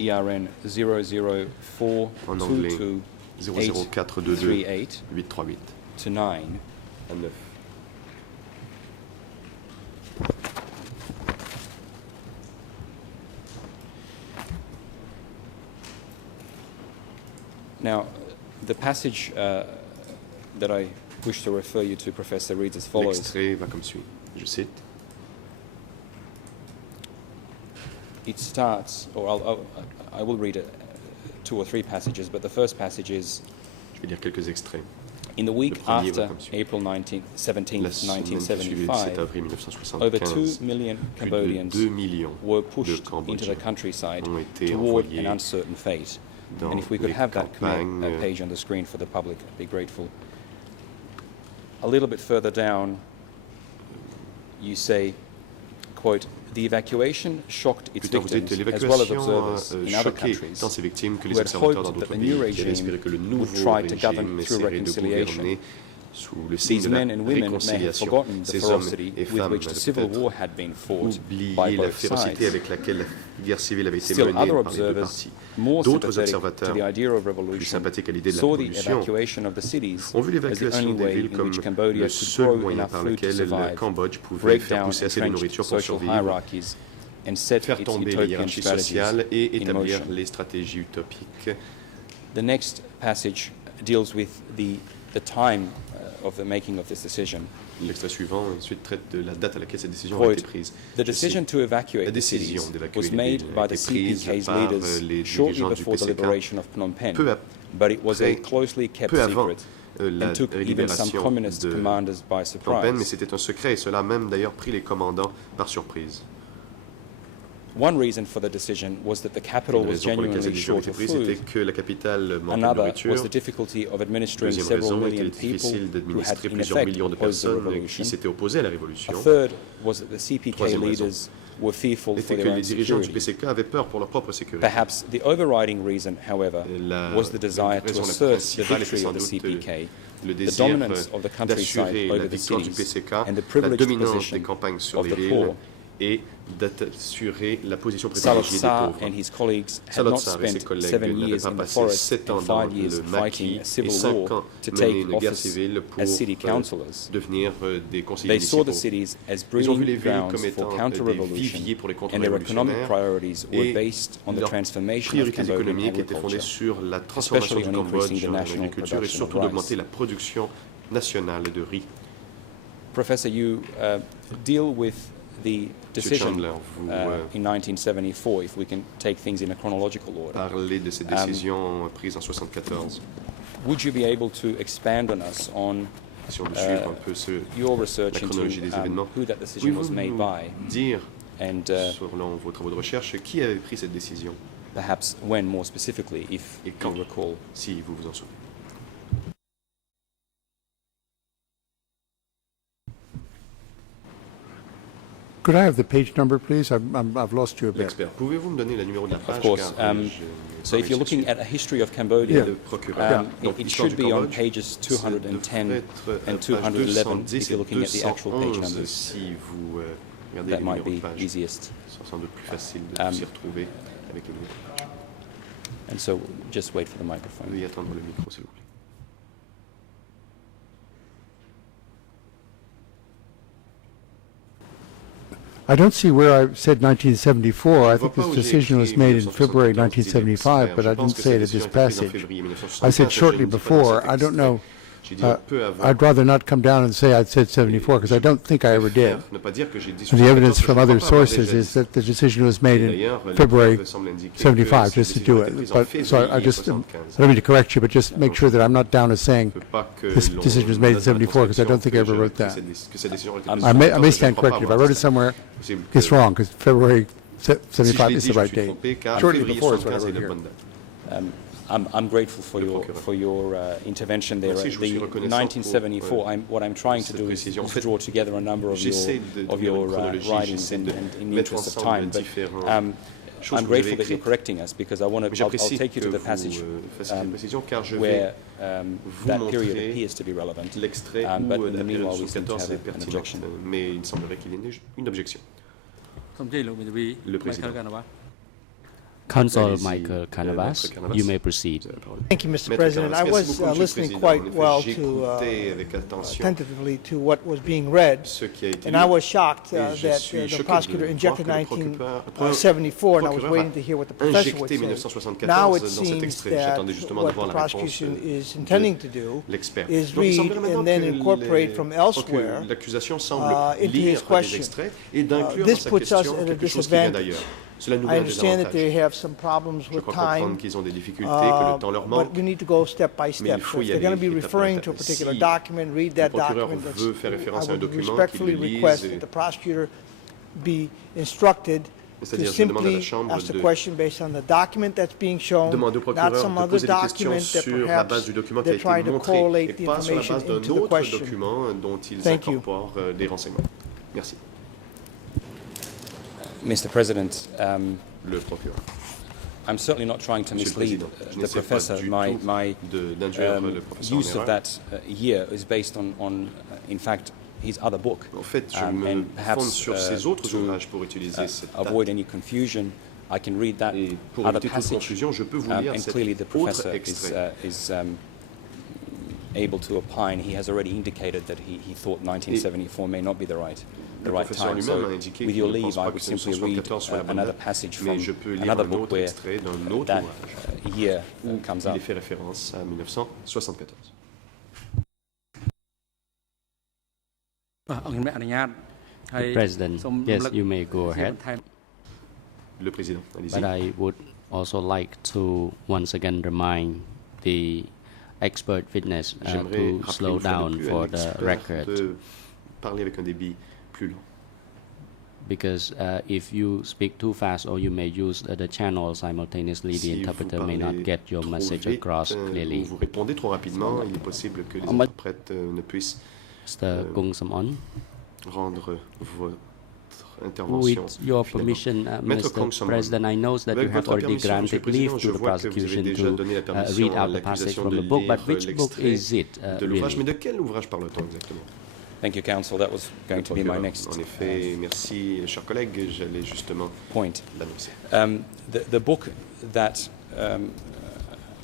ERN 00422-838 to 9. Now, the passage that I wish to refer you to, Professor, reads as follows. L'extrait va comme suit. Je cite. It starts, or I will read 2 or 3 passages, but the first passage is, je vais lire quelques extraits. In the week after April 17, 1975, over 2 million Cambodians were pushed into the countryside toward an uncertain fate. And if we could have that Khmer page on the screen for the public, I'd be grateful. A little bit further down, you say, quote, the evacuation shocked its victims as well as observers in other countries who had hoped that the new regime would try to govern through reconciliation. sous le signe These de la men and women may have réconciliation. forgotten the Ces hommes ferocity et with femmes which the civil peut-être war had been fought by oublié la both férocité sides. avec laquelle la guerre civile avait été Still, menée other par les deux observers, parties. more D'autres sympathetic to observateurs the idea of plus revolution, sympathiques à l'idée de la saw the révolution evacuation of the cities ont vu as the l'évacuation only des way villes in comme which Cambodia le could seul grow moyen enough par food to lequel le survive, Cambodge pouvait break faire down pousser assez de entrenched nourriture pour social survivre, hierarchies, and set faire its tomber les utopian hiérarchies strategies sociales et in établir motion. les stratégies utopiques. The next passage deals with the time of the making of this decision. L'extrait suivant ensuite traite de la date à laquelle cette décision a Quote, été prise. the decision to La evacuate the décision cities d'évacuer was les made villes by a the été prise CPK's par leaders les shortly dirigeants du before the PCK liberation of Phnom Penh, peu but it was a après- closely kept peu avant secret la and took even some libération communist de commanders by Phnom Penh, mais surprise. c'était un secret et cela a même d'ailleurs pris les commandants par surprise. One reason for the decision was that the capital Une was raison pour laquelle cette genuinely décision a short été of prise était food. que la capitale manquait de Another nourriture. was the difficulty of administering Deuxième several raison million était people difficile who had d'administrer in plusieurs effect millions de opposed the personnes revolution. qui s'étaient opposées à la A révolution. third was that the CPK Troisième raison leaders were fearful for était que their les own dirigeants du security. PCK avaient peur pour leur propre sécurité. Perhaps the overriding reason, however, La was the desire to raison la assert the principale était victory sans of the doute CPK, le the désir dominance of the countryside d'assurer la over the victoire du cities, PCK, and the la privileged dominance position des campagnes sur of les the villes poor. et d'assurer la position Salot privilégiée des Sar pauvres. and his colleagues had Salot not Sar et ses spent collègues 7 n'avaient years pas in the passé forest 7 ans and dans 5 years le fighting maquis a et civil 5 war ans to mener take une guerre office civile pour as city councillors. devenir des conseillers They saw the municipaux. cities as Ils ont vu les breeding villes grounds comme for étant des counter-revolution, viviers pour les and their economic contre-révolutionnaires priorities were et based on the leurs transformation of priorités Cambodian économiques étaient fondées agriculture. sur la transformation especially du on Cambodge increasing the en national agriculture et production of surtout d'augmenter rice. la production nationale de riz. Professor, you deal with the Monsieur decision Chandler, vous in 1974, if we can take things in a chronological order. parlez de ces décisions prises en 1974. Would you be able to expand on us on Si on veut suivre un peu your research la into chronologie des événements, who that decision was pouvez-vous made nous by, dire, and selon vos travaux de recherche, qui avait pris cette décision, perhaps when more specifically, if et you quand, recall? si vous vous en souvenez? Could I have the page number, please? I've lost you a bit. L'expert, pouvez-vous me donner le numéro de la page? Of course. car, So if you're looking at a history of Cambodia, le procureur. Donc, it l'histoire should du be on Cambodge, pages 210 devrait être and page 211 if 210 you're et looking at the actual page 211 numbers. si vous regardez That les might numéros de be page. easiest. Ce sera sans doute plus facile de s'y retrouver avec les numéros de page. And so just wait for the microphone. Veuillez attendre le micro, s'il vous plaît. I don't see where I said 1974. I Je vois think pas this où j'ai decision was écrit made in 1974 February dit l'expert. 1975, but I Je pense didn't que say cette it at this décision a été prise en passage. février I 1975, said et je shortly ne dis pas dans before. cet I don't extrait. know. J'ai dit un peu avant. I'd rather not come down and say I'd said 74 because I don't think I ever did. Ne pas dire que j'ai dit And the evidence 74, from je ne other crois pas avoir sources déjà is dit. that the decision was made in D'ailleurs, les February preuves semblent indiquer que 75 cette just to décision do a été it. prise en But so I février just 75. I don't mean to correct you, but just make sure that I'm not down as saying Je ne veux pas que this l'on decision was made in note dans la 74 because I don't think I ever transcription wrote que that. cette décision a été prise I en may 74, je ne stand crois pas corrected. If I avoir wrote dit it ça. somewhere, Possible it's que- wrong because February Si je 75 l'ai is dit, the je right suis date. trompé, car Shortly février before is what I 75 est wrote la here. bonne date. I'm grateful for Le your procureur. intervention there. Merci, je vous suis The reconnaissant 1974. pour, what I'm trying to cette do is précision. En to fait, draw together a number of j'essaie de your tenir une chronologie, writings j'essaie and de in the mettre interest of ensemble time. But différentes I'm choses que vous grateful avez that you're écrites. correcting us because I want to. I'll J'apprécie take you que to the vous passage fassiez cette précision, car je vais where vous that period montrer appears to be relevant. l'extrait But où in the la période meanwhile, we seem to 74 have est an pertinente, objection. mais il semblerait qu'il y ait une objection. សូមជ័យលោកមេធាវី Le président. Michael Canova. Council Allez-y, Michael Canavas, Maître Canavas. you may proceed. Vous avez la parole. Thank you, Mr. Maître President. I Canavas, was merci beaucoup, Monsieur le listening Président. quite En effet, well j'écoutais avec attention attentively to what was being read, ce qui a été and lu. I was shocked Et je that suis the choqué prosecutor de injected voir que le 1974, and I was procureur waiting to hear what the professor would injecté say. 1974 Now it dans cet seems extrait. that J'attendais justement de what voir the la réponse prosecution de is intending to do l'expert. is Donc, il read semblerait maintenant and then que incorporate from elsewhere l'accusation semble into his lire des question. extraits et d'inclure This dans sa puts us question at a quelque chose qui vient disadvantage. d'ailleurs. Cela nous I met un understand that they désavantage. have some problems Je with crois time, comprendre qu'ils ont des difficultés, que le temps leur manque. but we need to go step by Mais step. il faut So if y they're going to aller be étape par referring to a étape. particular Si document, read that le procureur document. veut faire référence à un I would document, respectfully qu'il le lise request et- that the prosecutor be instructed to C'est-à-dire, je demande à la simply Chambre ask the de question based on the document that's being shown, demander au not procureur some de other poser des questions document that sur la perhaps base du document qui a they're été trying to montré et correlate the pas sur la information base d'un into the autre question. document dont ils Thank you. incorporent des renseignements. Merci. Mr. President, Le procureur. I'm certainly not trying to Monsieur le mislead Président, je the n'essaie pas professor. du My tout d'induire le professeur en use of erreur. that year is based on in fact, his other book. En fait, je me and fonde perhaps sur ces autres to ouvrages pour utiliser cette date. avoid any confusion, I can read that Et pour other éviter toute passage. confusion, je peux vous lire And cet clearly the autre professor extrait. is able to opine. He has already indicated that he thought 1974 may not be the right professeur time. lui-même So a indiqué with qu'il your ne pense leave, I pas would que simply read 1974 soit la bonne another date, passage mais from je peux lire another un book autre where extrait d'un autre that ouvrage year comes où up. il fait référence à 1974. អង្គជំរះអនុញ្ញាតហើយ President, សូម yes, រំលឹក you may go ជា ahead. បន្ថែម Le Président, allez-y. But I would also like to once again remind the expert witness J'aimerais to rappeler slow une fois de down plus à for the l'expert record, de parler avec un débit plus lent. because if you speak too fast or you may use the channel simultaneously, the Si vous interpreter may not parlez get your trop message vite, across ou clearly. vous répondez trop rapidement, il est possible que les Ah, but- interprètes ne puissent Mr. Kung Samon, rendre votre intervention. with your finalement. permission, Maître Kung Mr. Samon, President, I know that avec you have votre already permission, Monsieur granted le leave Président, to je the vois que vous avez prosecution déjà to donné la permission read à out the passage l'accusation from de the book, but lire which book is it de l'ouvrage. Mais really? de quel ouvrage parle-t-on exactement? Thank you, Counsel. That was going to be my next En effet, merci, chers collègues, j'allais justement point. l'annoncer. The book that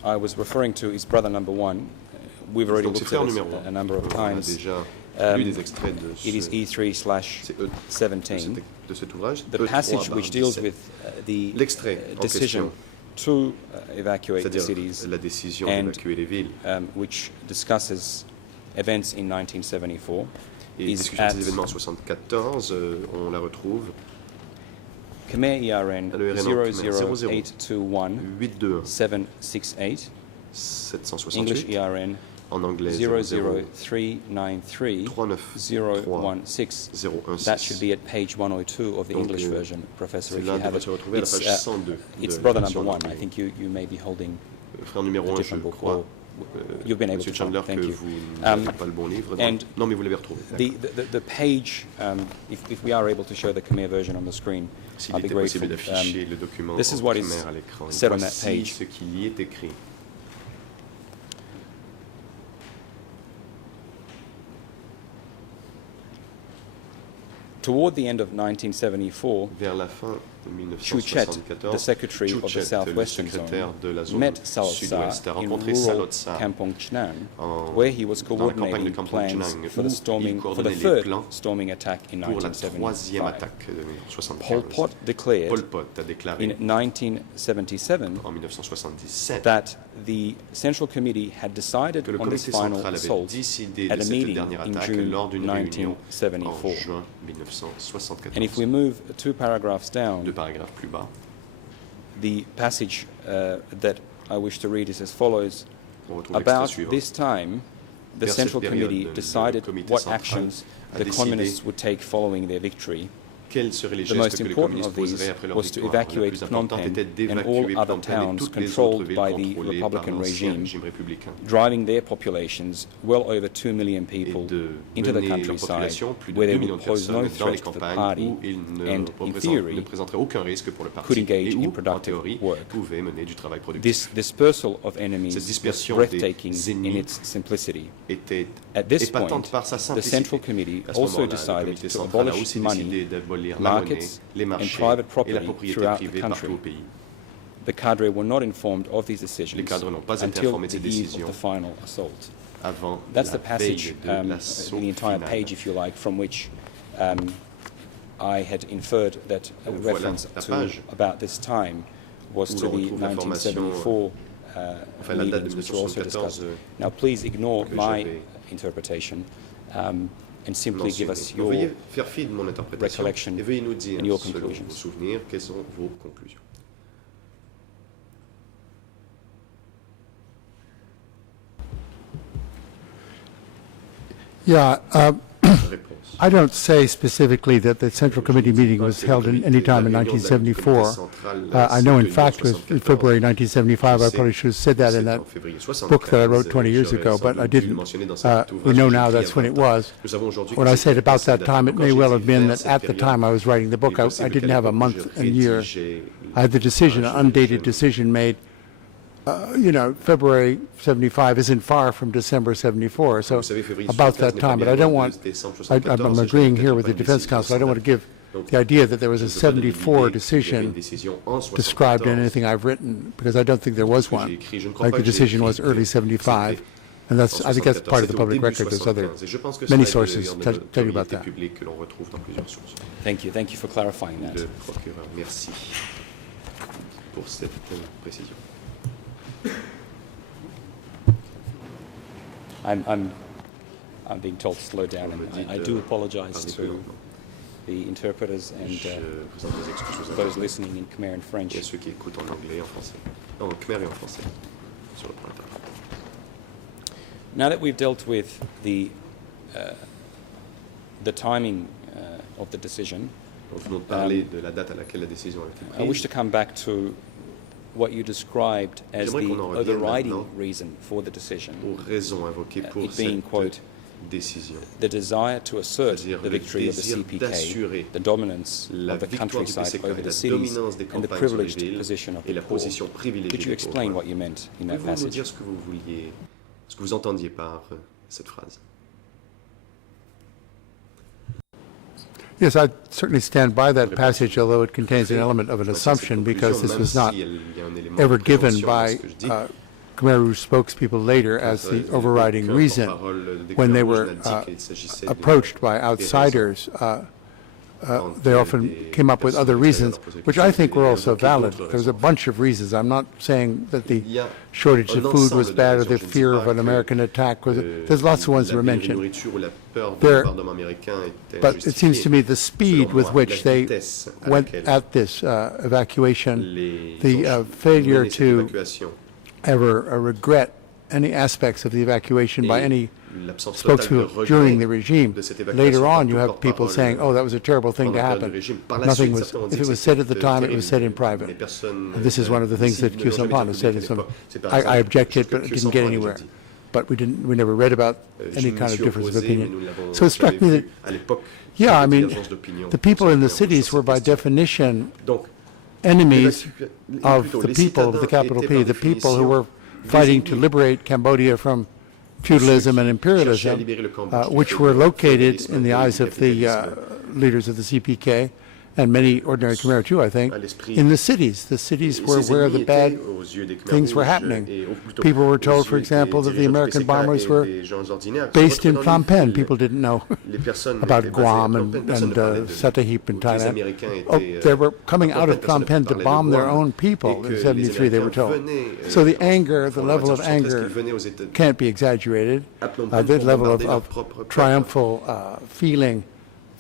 I was referring to is Brother Number One. We've already Donc, c'est looked at frère it numéro a number of On a times. déjà lu des extraits de It is c'est E3/17. de cet ouvrage. The passage which deals with the L'extrait en decision to evacuate the c'est-à-dire cities, la décision and d'évacuer les villes which discusses events in 1974, et is discussion at des événements en 74, on la retrouve Khmer ERN le RN 00821 821 768, 768 English ERN en anglais 00393 093 016. That should be at page 102 of the Donc, English version, Professor, if you cela have devrait it. se retrouver à la page 102 It's de Brother la Number version One. I d'anglais. think you may be holding Frère numéro a 1, je different book. crois. You've been able Monsieur to find Chandler, it. Thank que you. vous n'avez pas le bon livre. Non, and non, mais vous l'avez retrouvé. D'accord. The page, if we are able to show the Khmer version on the screen, S'il I'll be était grateful. possible d'afficher le document this is en what is Khmer à l'écran. said on that Voici page. ce qu'il y est écrit. Toward the end of 1974, Vers la fin de Chuchet, 1974, the secretary of the Chuchet, le southwestern secrétaire zone, de la zone met Salot sud-ouest, a Sa in rencontré rural Salot Sa Kampong Chhnang, en- where he was dans la campagne de coordinating Kampong plans Chhnang, for où the il storming, for the coordonnait les third plans storming attack in pour la troisième 1975. attaque de 1975. Pol Pot declared Pol Pot a déclaré in 1977 en 1977 that the Central Committee had decided que le on this comité final central avait assault décidé at de a cette meeting dernière in attaque June lors d'une réunion en 1974. juin 1974. And if we move 2 paragraphs Deux down, paragraphes plus bas, the passage that I wish to read is as follows. on retrouve l'extrait About suivant. this time, the Vers cette Central période, Committee le decided comité what central actions a the décidé communists would take following their victory. Quels seraient les The most gestes que les important communistes of these poseraient après leur was to victoire? La evacuate plus Phnom importante Penh était and all d'évacuer other Phnom Penh et towns toutes les autres controlled villes by the contrôlées par Republican l'ancien regime, régime républicain driving their populations, well over 2 million et people, de into the mener leur countryside, population, plus de where 2 they millions would de pose no personnes dans les threat to the campagnes party, où ils and in ne theory, présenteraient aucun risque pour le could parti engage et in où, en productive théorie, work. pouvaient mener du travail productif. This dispersal of enemies Cette was dispersion breathtaking des in ennemis its simplicity. était At this point, épatante par sa the simplicité. Central Committee À ce also moment-là, le decided comité to central a abolish aussi money, décidé d'abolir la monnaie, markets, les and marchés private et la property propriété throughout the privée country. partout au pays. The cadre were not informed of these Les decisions cadres n'ont pas été until informés de the ces eve of décisions the final assault. avant That's la the passage, veille de l'assaut the entire final. page, if you like, from which I had inferred that a Donc voilà reference la to page about this time was où to l'on the retrouve l'information, 1974 enfin la date de meetings, which were also 1974 discussed. Now, please ignore que my j'avais interpretation and simply give us mentionné. your Veuillez faire fi de mon interprétation recollection et veuillez nous dire, and your selon conclusions. vos souvenirs, quelles sont vos conclusions. Yeah, Réponse. I don't say specifically that the Central Committee meeting was held in any time in 1974. I know, in fact, it was in February 1975. I probably should have said that in that book that I wrote 20 years ago, but I didn't. We know now that's when it was. When I said about that time, it may well have been that at the time I was writing the book, I didn't have a month and year I had the decision, an undated decision made, February 75 isn't far from December 74, so about that time. But I don't want, I'm agreeing here with the Defense Council, I don't want to give the idea that there was a 74 decision described in anything I've written, because I don't think there was one. Like the decision was early 75, and I think that's part of the public record. There's many sources tell you about that. Thank you for clarifying that. Le procureur, merci pour cette précision. I'm being told to slow down, and I do apologize to the interpreters and those listening in Khmer and French. Et ceux qui écoutent en anglais et en français. Non, en khmer et en français. Sur le pointeur. Now that we've dealt with the timing of the decision, de la date à laquelle la décision a été prise. I wish to come back to what you described as the overriding reason for the decision, it being, quote, décision. The desire to assert the victory of the CPK, the dominance of the countryside over the cities, and the privileged position of the poor. Could you explain what you meant in that passage? Pouvez-vous nous dire ce que vous entendiez par cette phrase? Yes, I certainly stand by that passage, although it contains an element of an assumption, because this was not ever given by Khmer Rouge spokespeople later as the overriding reason. When they were approached by outsiders, they often came up with other reasons, which I think were also valid. There's a bunch of reasons. I'm not saying that the shortage of food was bad or the fear of an American attack was. There's lots of ones that were mentioned. But it seems to me the speed with which they went at this evacuation, the failure to ever regret any aspects of the evacuation by any spokespeople during the regime. Later on, you have people saying, oh, that was a terrible thing to happen. Nothing was, if it was said at the time, it was said in private. And this is one of the things that Khieu Samphan has said in some, I objected, but it didn't get anywhere. But we never read about any kind of difference of opinion. So it struck me that, yeah, I mean, the people in the cities were by definition enemies of the people, with the capital P, the people who were fighting to liberate Cambodia from feudalism and imperialism, which were located in the eyes of the leaders of the CPK, and many ordinary Khmer too, I think, in the cities. The cities were where the bad things were happening. People were told, for example, that the American bombers were based in Phnom Penh. People didn't know about Guam and Satahip in Thailand. Oh, they were coming out of Phnom Penh to bomb their own people in 73, they were told. So the anger, the level of anger can't be exaggerated. The level of triumphal feeling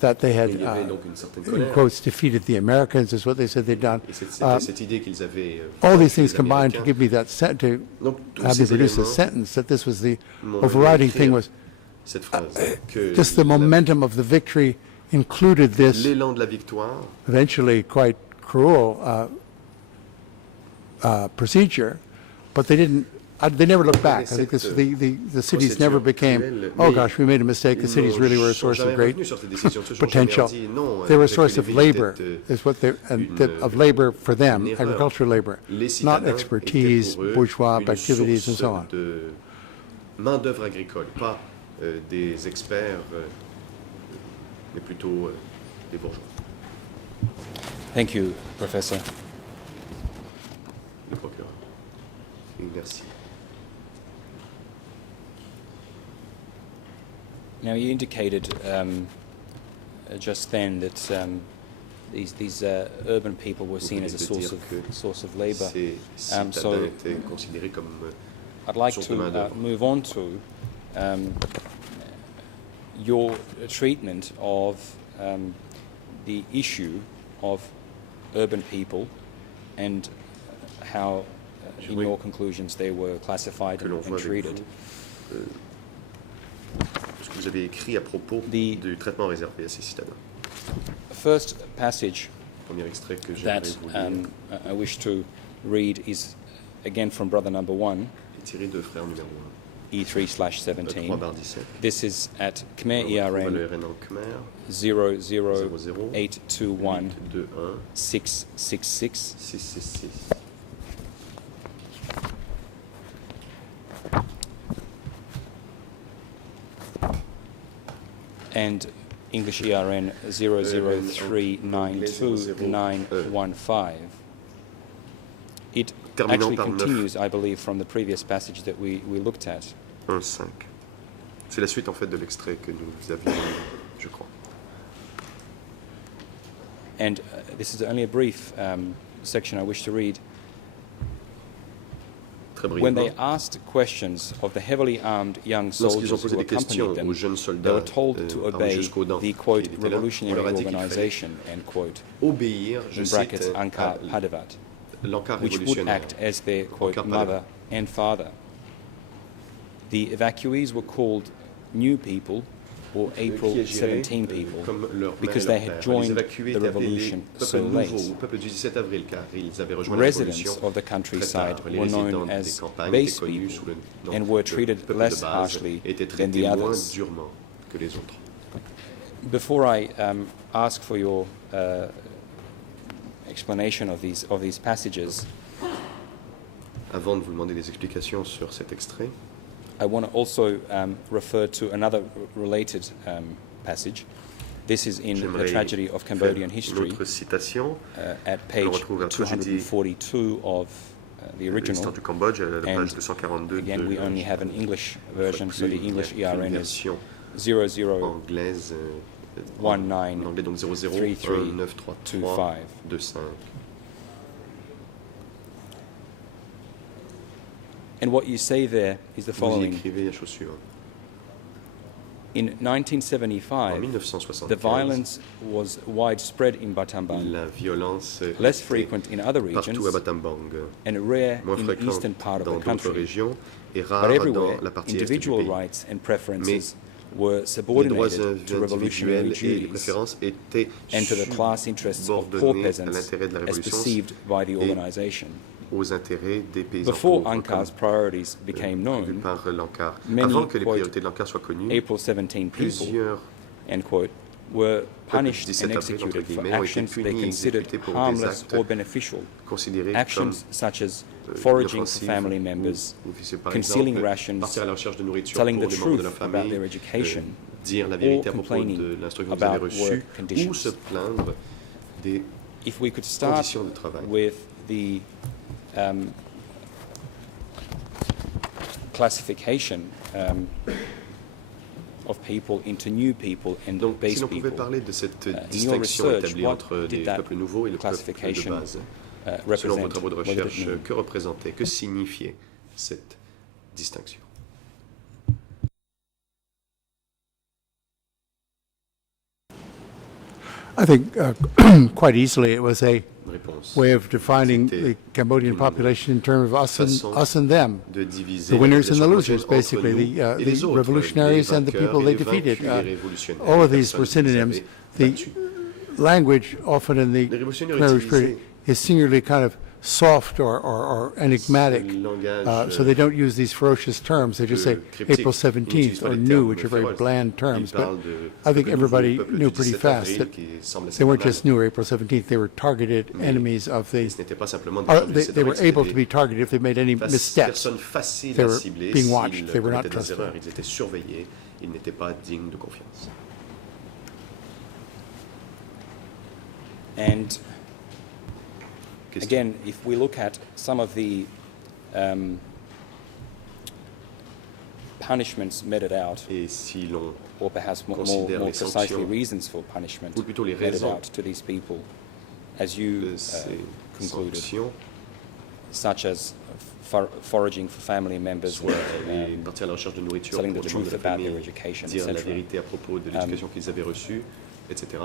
that they had, in quotes, defeated the Americans, is what they said they'd done. All these things combined to give me that to have me produce a sentence that this was the overriding thing, was just the momentum of the victory included this eventually quite cruel procedure, but they didn't. They never looked back. I think the cities never became, oh gosh, we made a mistake. The cities really were a source of great potential. They were a source of labor, is what they, of labor for them, agricultural labor, not expertise, bourgeois activities, and so on. Main d'œuvre agricole, pas des experts, mais plutôt des bourgeois. Thank you, Professor. Le procureur. Merci. Now, you indicated just then that these urban people were seen as a source of labor. So I'd like to move on to your treatment of the issue of urban people and how, in your conclusions, they were classified and treated. Ce que vous avez écrit à propos du traitement réservé à ces citadins. First passage that I wish to read is again from Brother Number 1. Tiré de Frère numéro 1. E3/17. This is at Khmer ERN Le RN en Khmer 00821 21 666. 666. And English ERN 003929115. It actually continues, I believe, from the previous passage that we looked at. 1.5. C'est la suite en fait de l'extrait que nous avions, je crois. And this is only a brief section I wish to read. Très When they brièvement, asked questions of the heavily armed young lorsqu'ils ont soldiers posé who des questions accompanied them, aux jeunes they soldats were told to armés obey jusqu'aux dents the, qui quote, étaient là, on leur revolutionary a dit qu'il fallait organization, end quote, obéir, je in cite, brackets, Ankar à Padavat, l'Ankar which would révolutionnaire. act as their, quote, Ankar mother Padavat. and father. The evacuees were called new people or April Qui agirait, 17 people comme leur mère because et they leur had père. joined Les évacués the étaient appelés revolution les so peuples late. nouveaux, au peuple du 17 avril, car ils avaient rejoint la Residents révolution of the très countryside tard. Les were known résidents des as campagnes base étaient connus people sous le nom and were de treated peuple less de base, harshly étaient than traités the moins others. durement que les autres. Before I ask for your explanation of these passages, Avant de vous demander des explications sur cet extrait, I want to also refer to another related passage. This is in the j'aimerais tragedy of faire Cambodian une history autre citation. at On page retrouve la tragédie 242 of the l'histoire original. du Cambodge, à la And page 242 Again, we only have an English version, so the English ERN is 00 anglaise, 19 en anglais donc 33 00193325. And what you say there is the Vous y following. écrivez la chose suivante. In En 1975, the 1975, violence was widespread in Battambang, la violence less était frequent in other partout à regions, Battambang, and rare moins in the fréquente eastern part of dans the d'autres country. régions et But rare everywhere, dans la partie est du individual pays. rights and preferences were Les droits subordinated to revolutionary individuels et les duties préférences étaient and to the class interests of poor subordonnés à peasants l'intérêt de la as révolution perceived by the et organization. aux intérêts des paysans Before pauvres, Ankar's comme, priorities became prévu known, par l'Ankar. many, Avant que les quote, priorités de l'Ankar soient connues, April 17 people, plusieurs end quote, were punished 17 and avril, entre executed for guillemets, ont été actions they punis et considered exécutés pour des harmless actes or beneficial. considérés comme Actions such as foraging for inoffensifs family members, ou c'est par concealing exemple rations, partir à la recherche de nourriture telling pour the les membres de truth la about famille, their education, dire la or vérité à propos complaining de l'instruction que vous avez about reçue work ou conditions. se plaindre des If we could start conditions de travail. with the classification of people into new people and Donc, base si l'on pouvait people, parler de cette in your distinction research, établie what entre did les that peuples nouveaux et le peuple de classification base, selon vos represent? travaux de What did it recherche, mean? que représentait, que signifiait cette distinction? I think quite easily it was a Réponse. way of defining C'était the Cambodian une population in terms of us and them. De diviser The winners and the la losers, population entre basically, nous et les the autres, revolutionaries les and the vainqueurs people et they les defeated. vaincus, les révolutionnaires, All of les these were personnes qu'ils synonyms. avaient The battues. language often in the Les révolutionnaires Khmer utilisaient period is singularly kind of soft or enigmatic, ce langage so they don't use these ferocious terms. They just say cryptique. April Ils n'utilisent 17th pas or les new, termes which are very féroces. bland Ils terms. But parlent de I think peuple everybody nouveau, peuple knew du pretty 17 fast avril, that qui semble assez they weren't banal. just new April 17th, they were targeted enemies of the, Ce n'était pas simplement des or gens du they 17 were avril, able c'était to be targeted if they made any des missteps. personnes faciles They à were cibler being s'ils watched. They were not commettaient des trustworthy. erreurs, ils étaient surveillés, ils n'étaient pas dignes de confiance. And Question. again, if we look at some of the punishments meted out, Et si l'on or perhaps more considère les precisely sanctions, reasons for punishment ou plutôt les meted raisons out to these people, as you de ces concluded, sanctions, such as foraging for family members, soit partir à la recherche de nourriture telling pour the les membres de truth la about their famille, education, dire la etc. vérité à propos de l'éducation qu'ils avaient reçue, etc.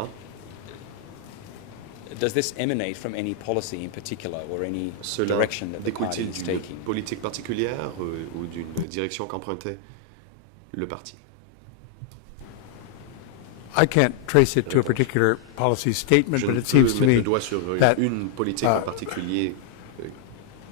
Does this emanate from any policy in particular or any Cela direction that the party découle-t-il is d'une taking? politique particulière ou d'une direction qu'empruntait le parti? I can't trace it to a particular policy statement, Je but ne it peux seems to mettre me le doigt sur that une politique en particulier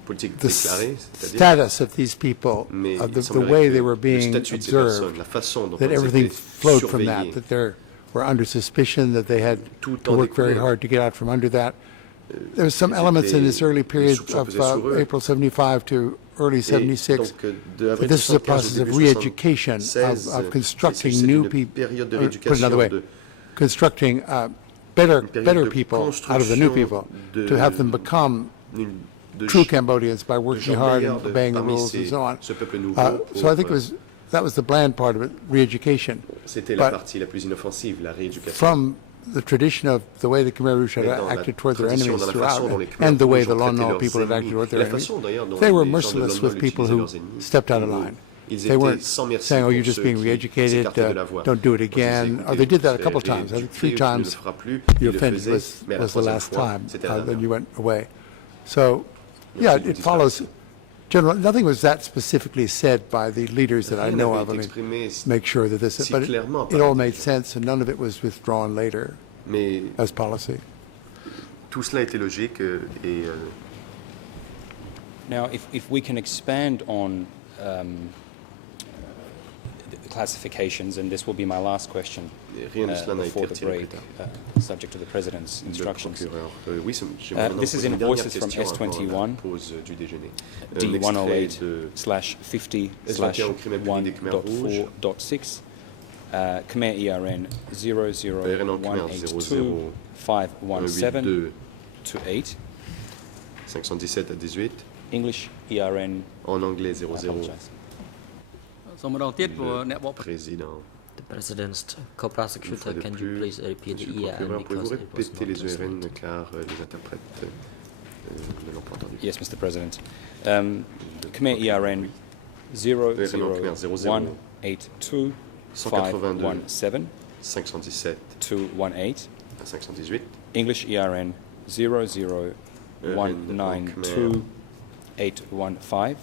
politique the déclarée, c'est-à-dire, status of these people, mais of il the semblerait way que they were le being statut de ces personnes, observed, la façon dont that elles everything étaient flowed from surveillées, that they were under suspicion, that they had tout to en work very découlait. hard to get out from under that. There was some Ils elements in étaient- this early period soupçons of pesaient sur eux. April 75 to early Et 76. donc, de But avril this was a 75 au process of début re-education, 76, of constructing c'est new une people, période de put it another rééducation, way, de constructing une better période de people out of the new people, to have them become true Cambodians by working hard and obeying the rules and so on. ce peuple nouveau. So I think that was the bland part of it, re-education. C'était la But partie la plus inoffensive, la rééducation. from the tradition of the way the Khmer Rouge had Mais dans la acted toward their tradition, enemies dans la throughout, façon dont les Khmer and the way Rouges the ont Lon traité Nol leurs people had acted ennemis, toward et their la enemies, façon d'ailleurs dont they were les gens de merciless Lon with Nol people utilisaient who leurs ennemis. stepped out of En gros, line. ils They étaient weren't sans merci saying, oh, you're pour just ceux being qui re-educated, s'écartaient de la voie. don't do it Quand ils again. écoutaient Or they did that a faire couple of times. I think 3 rééduquer, tu ne le times feras plus, the ils le offense faisaient, mais à la was the troisième last fois, time, c'était la then dernière. you went away. So, yeah, Ensuite, it ils follows. disparaissaient. General, nothing was that specifically said by the leaders that I Rien know n'avait of. été Let me exprimé si- make sure that this, si but clairement it all par made les sense, and none of it was withdrawn later Mais as policy. tout cela était logique et Now, if we can expand on the classifications, and this will be my last question rien de cela n'a été before the retiré plus break, tard. subject to the President's Le instructions. procureur. Oui, j'aimerais maintenant This is poser in une dernière Voices from question avant la S21, pause du déjeuner. Un extrait de S21 au crime impuni des Khmer Rouges. D108/50/1.4.6, Khmer ERN PRN en Khmer 00182-517 to 8, 517 à 18, English ERN, en anglais I 00, apologize. សូមម្ដងទៀតព្រោះអ្នកបក président. The President's Une fois co-prosecutor, de can you plus, please repeat the Monsieur le ERN procureur, pouvez-vous because it was répéter not les ERN translated? car les interprètes ne l'ont pas entendu. Yes, Mr. President. Khmer ERN 00182-517 517 to 18, à 518, English ERN 00192-815,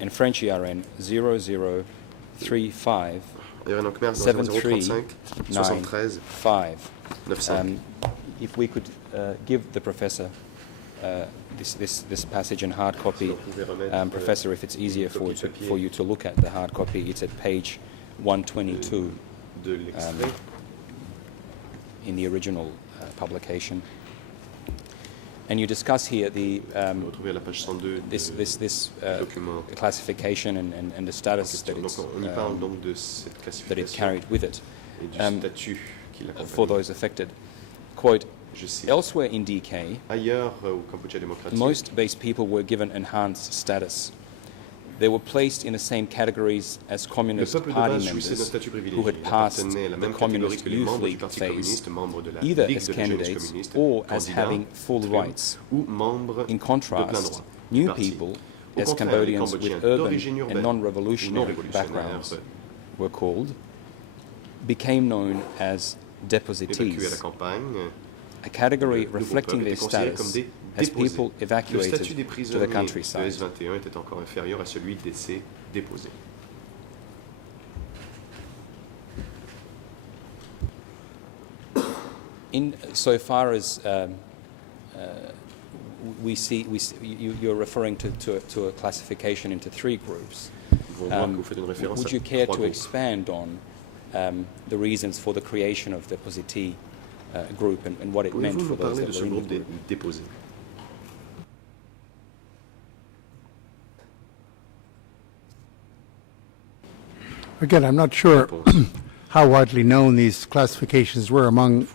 and French ERN 0035 ERN en Khmer 73 035 73 5. 95. If we could give the professor this passage in hard copy, Professor, if it's easier for you to look at the hard copy, it's at page 122 de l'extrait. in the original publication. And you discuss here the Vous retrouvez à la page 102 this document. classification and the status that Donc on y parle donc de cette that it classification carried with it et du statut qui for l'accompagne. those affected. Quote, Je cite, elsewhere in DK, ailleurs au Cambodge démocratique, most base people were given enhanced status. They were placed in the same categories as le Communist peuple de Party base jouissait d'un members statut who privilégié. had Il passed appartenait à la the même catégorie Communist que les Youth membres du League Parti phase, communiste, membres de la either Ligue as de la jeunesse candidates communiste, or as candidats, having full trim, rights. ou membres In de plein contrast, droit du new parti. people, Au as contraire, les Cambodians Cambodgiens with urban d'origine urbaine and ou non non-revolutionary révolutionnaires backgrounds were called, became known as évacués à la depositees, campagne. a category Le nouveau reflecting peuple their était considéré comme status des as déposés. people Le evacuated statut des to the prisonniers de countryside. S21 était encore inférieur à celui de ces déposés. In so far as you're referring to a classification into three groups. On voit que vous faites une référence Would à you care trois to groupes. expand on the reasons for the creation of the depositee group and what it meant Pouvez-vous for nous those parler that de ce were in groupe the des group? déposés? Again, I'm not sure Réponse. how widely known these classifications were among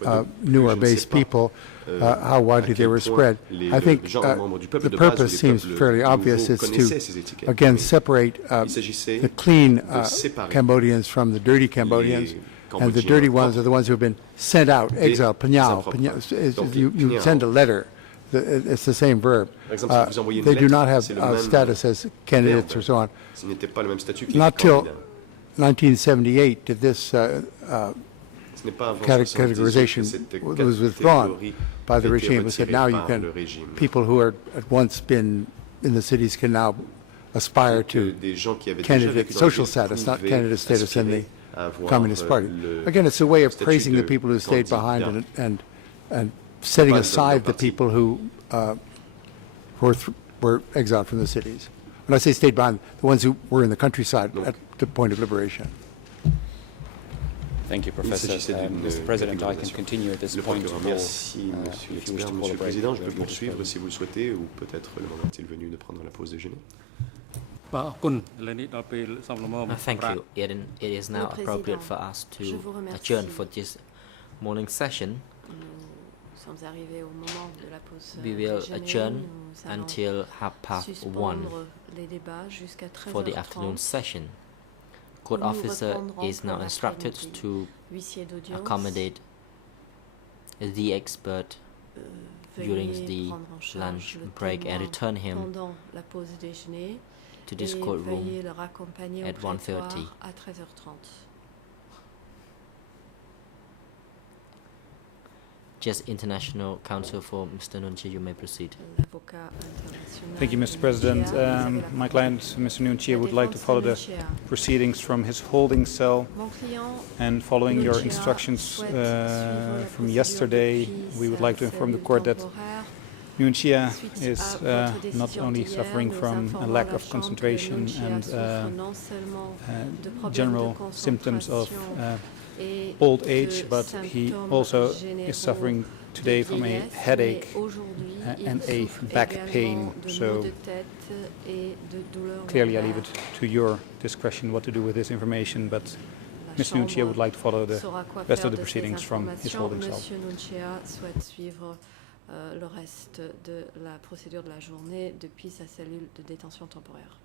newer je ne base sais pas, people, how widely à they quel were point spread. I think les gens membres du peuple the de base ou purpose des seems peuples fairly nouveaux obvious. It's connaissaient to, ces étiquettes. again, Mais separate il s'agissait the clean séparer Cambodians from the dirty Cambodians. And the Cambodgiens dirty ones propres are the ones who have been sent out, exiled, impropres. panyao. Donc, You panyao. send a letter. It's the same verb. Par exemple, si vous envoyez une They do lettre, not have c'est le même status as candidates verbe. or so on. Ce n'était pas le même statut que les Not till candidats. 1978 did this Ce n'est pas avant categorization 78 que cette was withdrawn catégorie by the a été regime. It said retirée now you par can, le régime. people who are at once been in the cities can now aspire Que to des gens qui avaient déjà candidate vécu dans social la ville status, not pouvaient candidate status in the aspirer à avoir, Communist Party. le Again, it's a way of statut praising de the people who stayed behind candidat. and setting Pas le aside the parti. people who were exiled from the cities. When I say stayed behind, the ones who were in the countryside at the point of liberation. Thank you, Professor. Mr. President, I can continue at this point. Merci, Monsieur l'expert. Monsieur le Président, je peux poursuivre si vous le souhaitez, ou peut-être le moment est-il venu de prendre la pause déjeuner. Thank you. It is now appropriate for us to adjourn for this morning session. We will adjourn until 1:30 for the afternoon session. Court officer is now instructed to accommodate the expert during the lunch break and return him to this courtroom at 1:30. Just International Counsel for Mr. Nunchia, you may proceed. Thank you, Mr. President. My client, Mr. Nunchia, would like to follow the proceedings from his holding cell. And following your instructions from yesterday, we would like to inform the court that Nunchia is not only suffering from a lack of concentration and general symptoms of old age, but he also is suffering today from a headache and a back pain. So clearly I leave it to your discretion what to do with this information, but Mr. Nunchia would like to follow the rest of the proceedings from his holding cell. Le reste de la procédure de la journée depuis sa cellule de détention temporaire.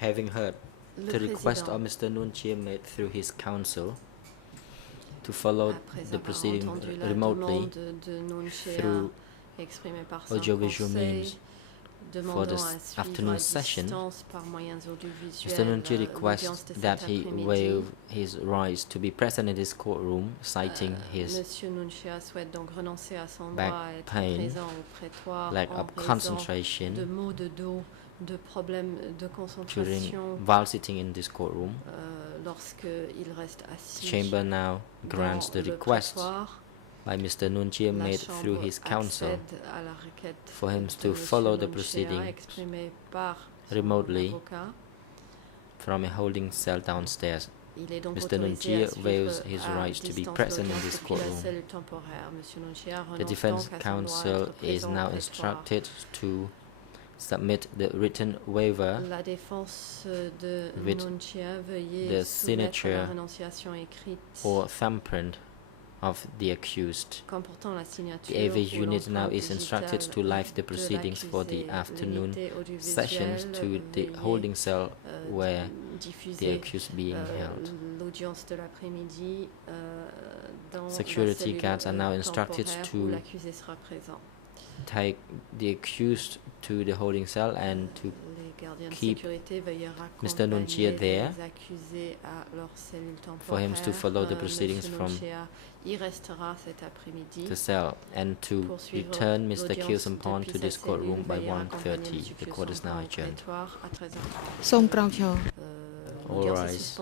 Having heard the request of Mr. Nunchia made through his counsel to follow the proceeding remotely through audiovisual means for this afternoon session, Mr. Nunchia requests that he waive his rights to be present in this courtroom, citing his back pain, lack of concentration while sitting in this courtroom. The chamber now grants the request by Mr. Nunchia made through his counsel for him to follow the proceeding remotely from a holding cell downstairs. Mr. Nunchia waives his rights to be present in this courtroom. The defense counsel is now instructed to submit the written waiver with the signature or thumbprint of the accused. The AV unit now is instructed to live the proceedings for the afternoon sessions to the holding cell where the accused being held. Security guards are now instructed to take the accused to the holding cell and to keep Mr. Nunchia there for him to follow the proceedings from the cell and to return Mr. Kilsampon to this courtroom by 1:30. The court is now adjourned. All rise.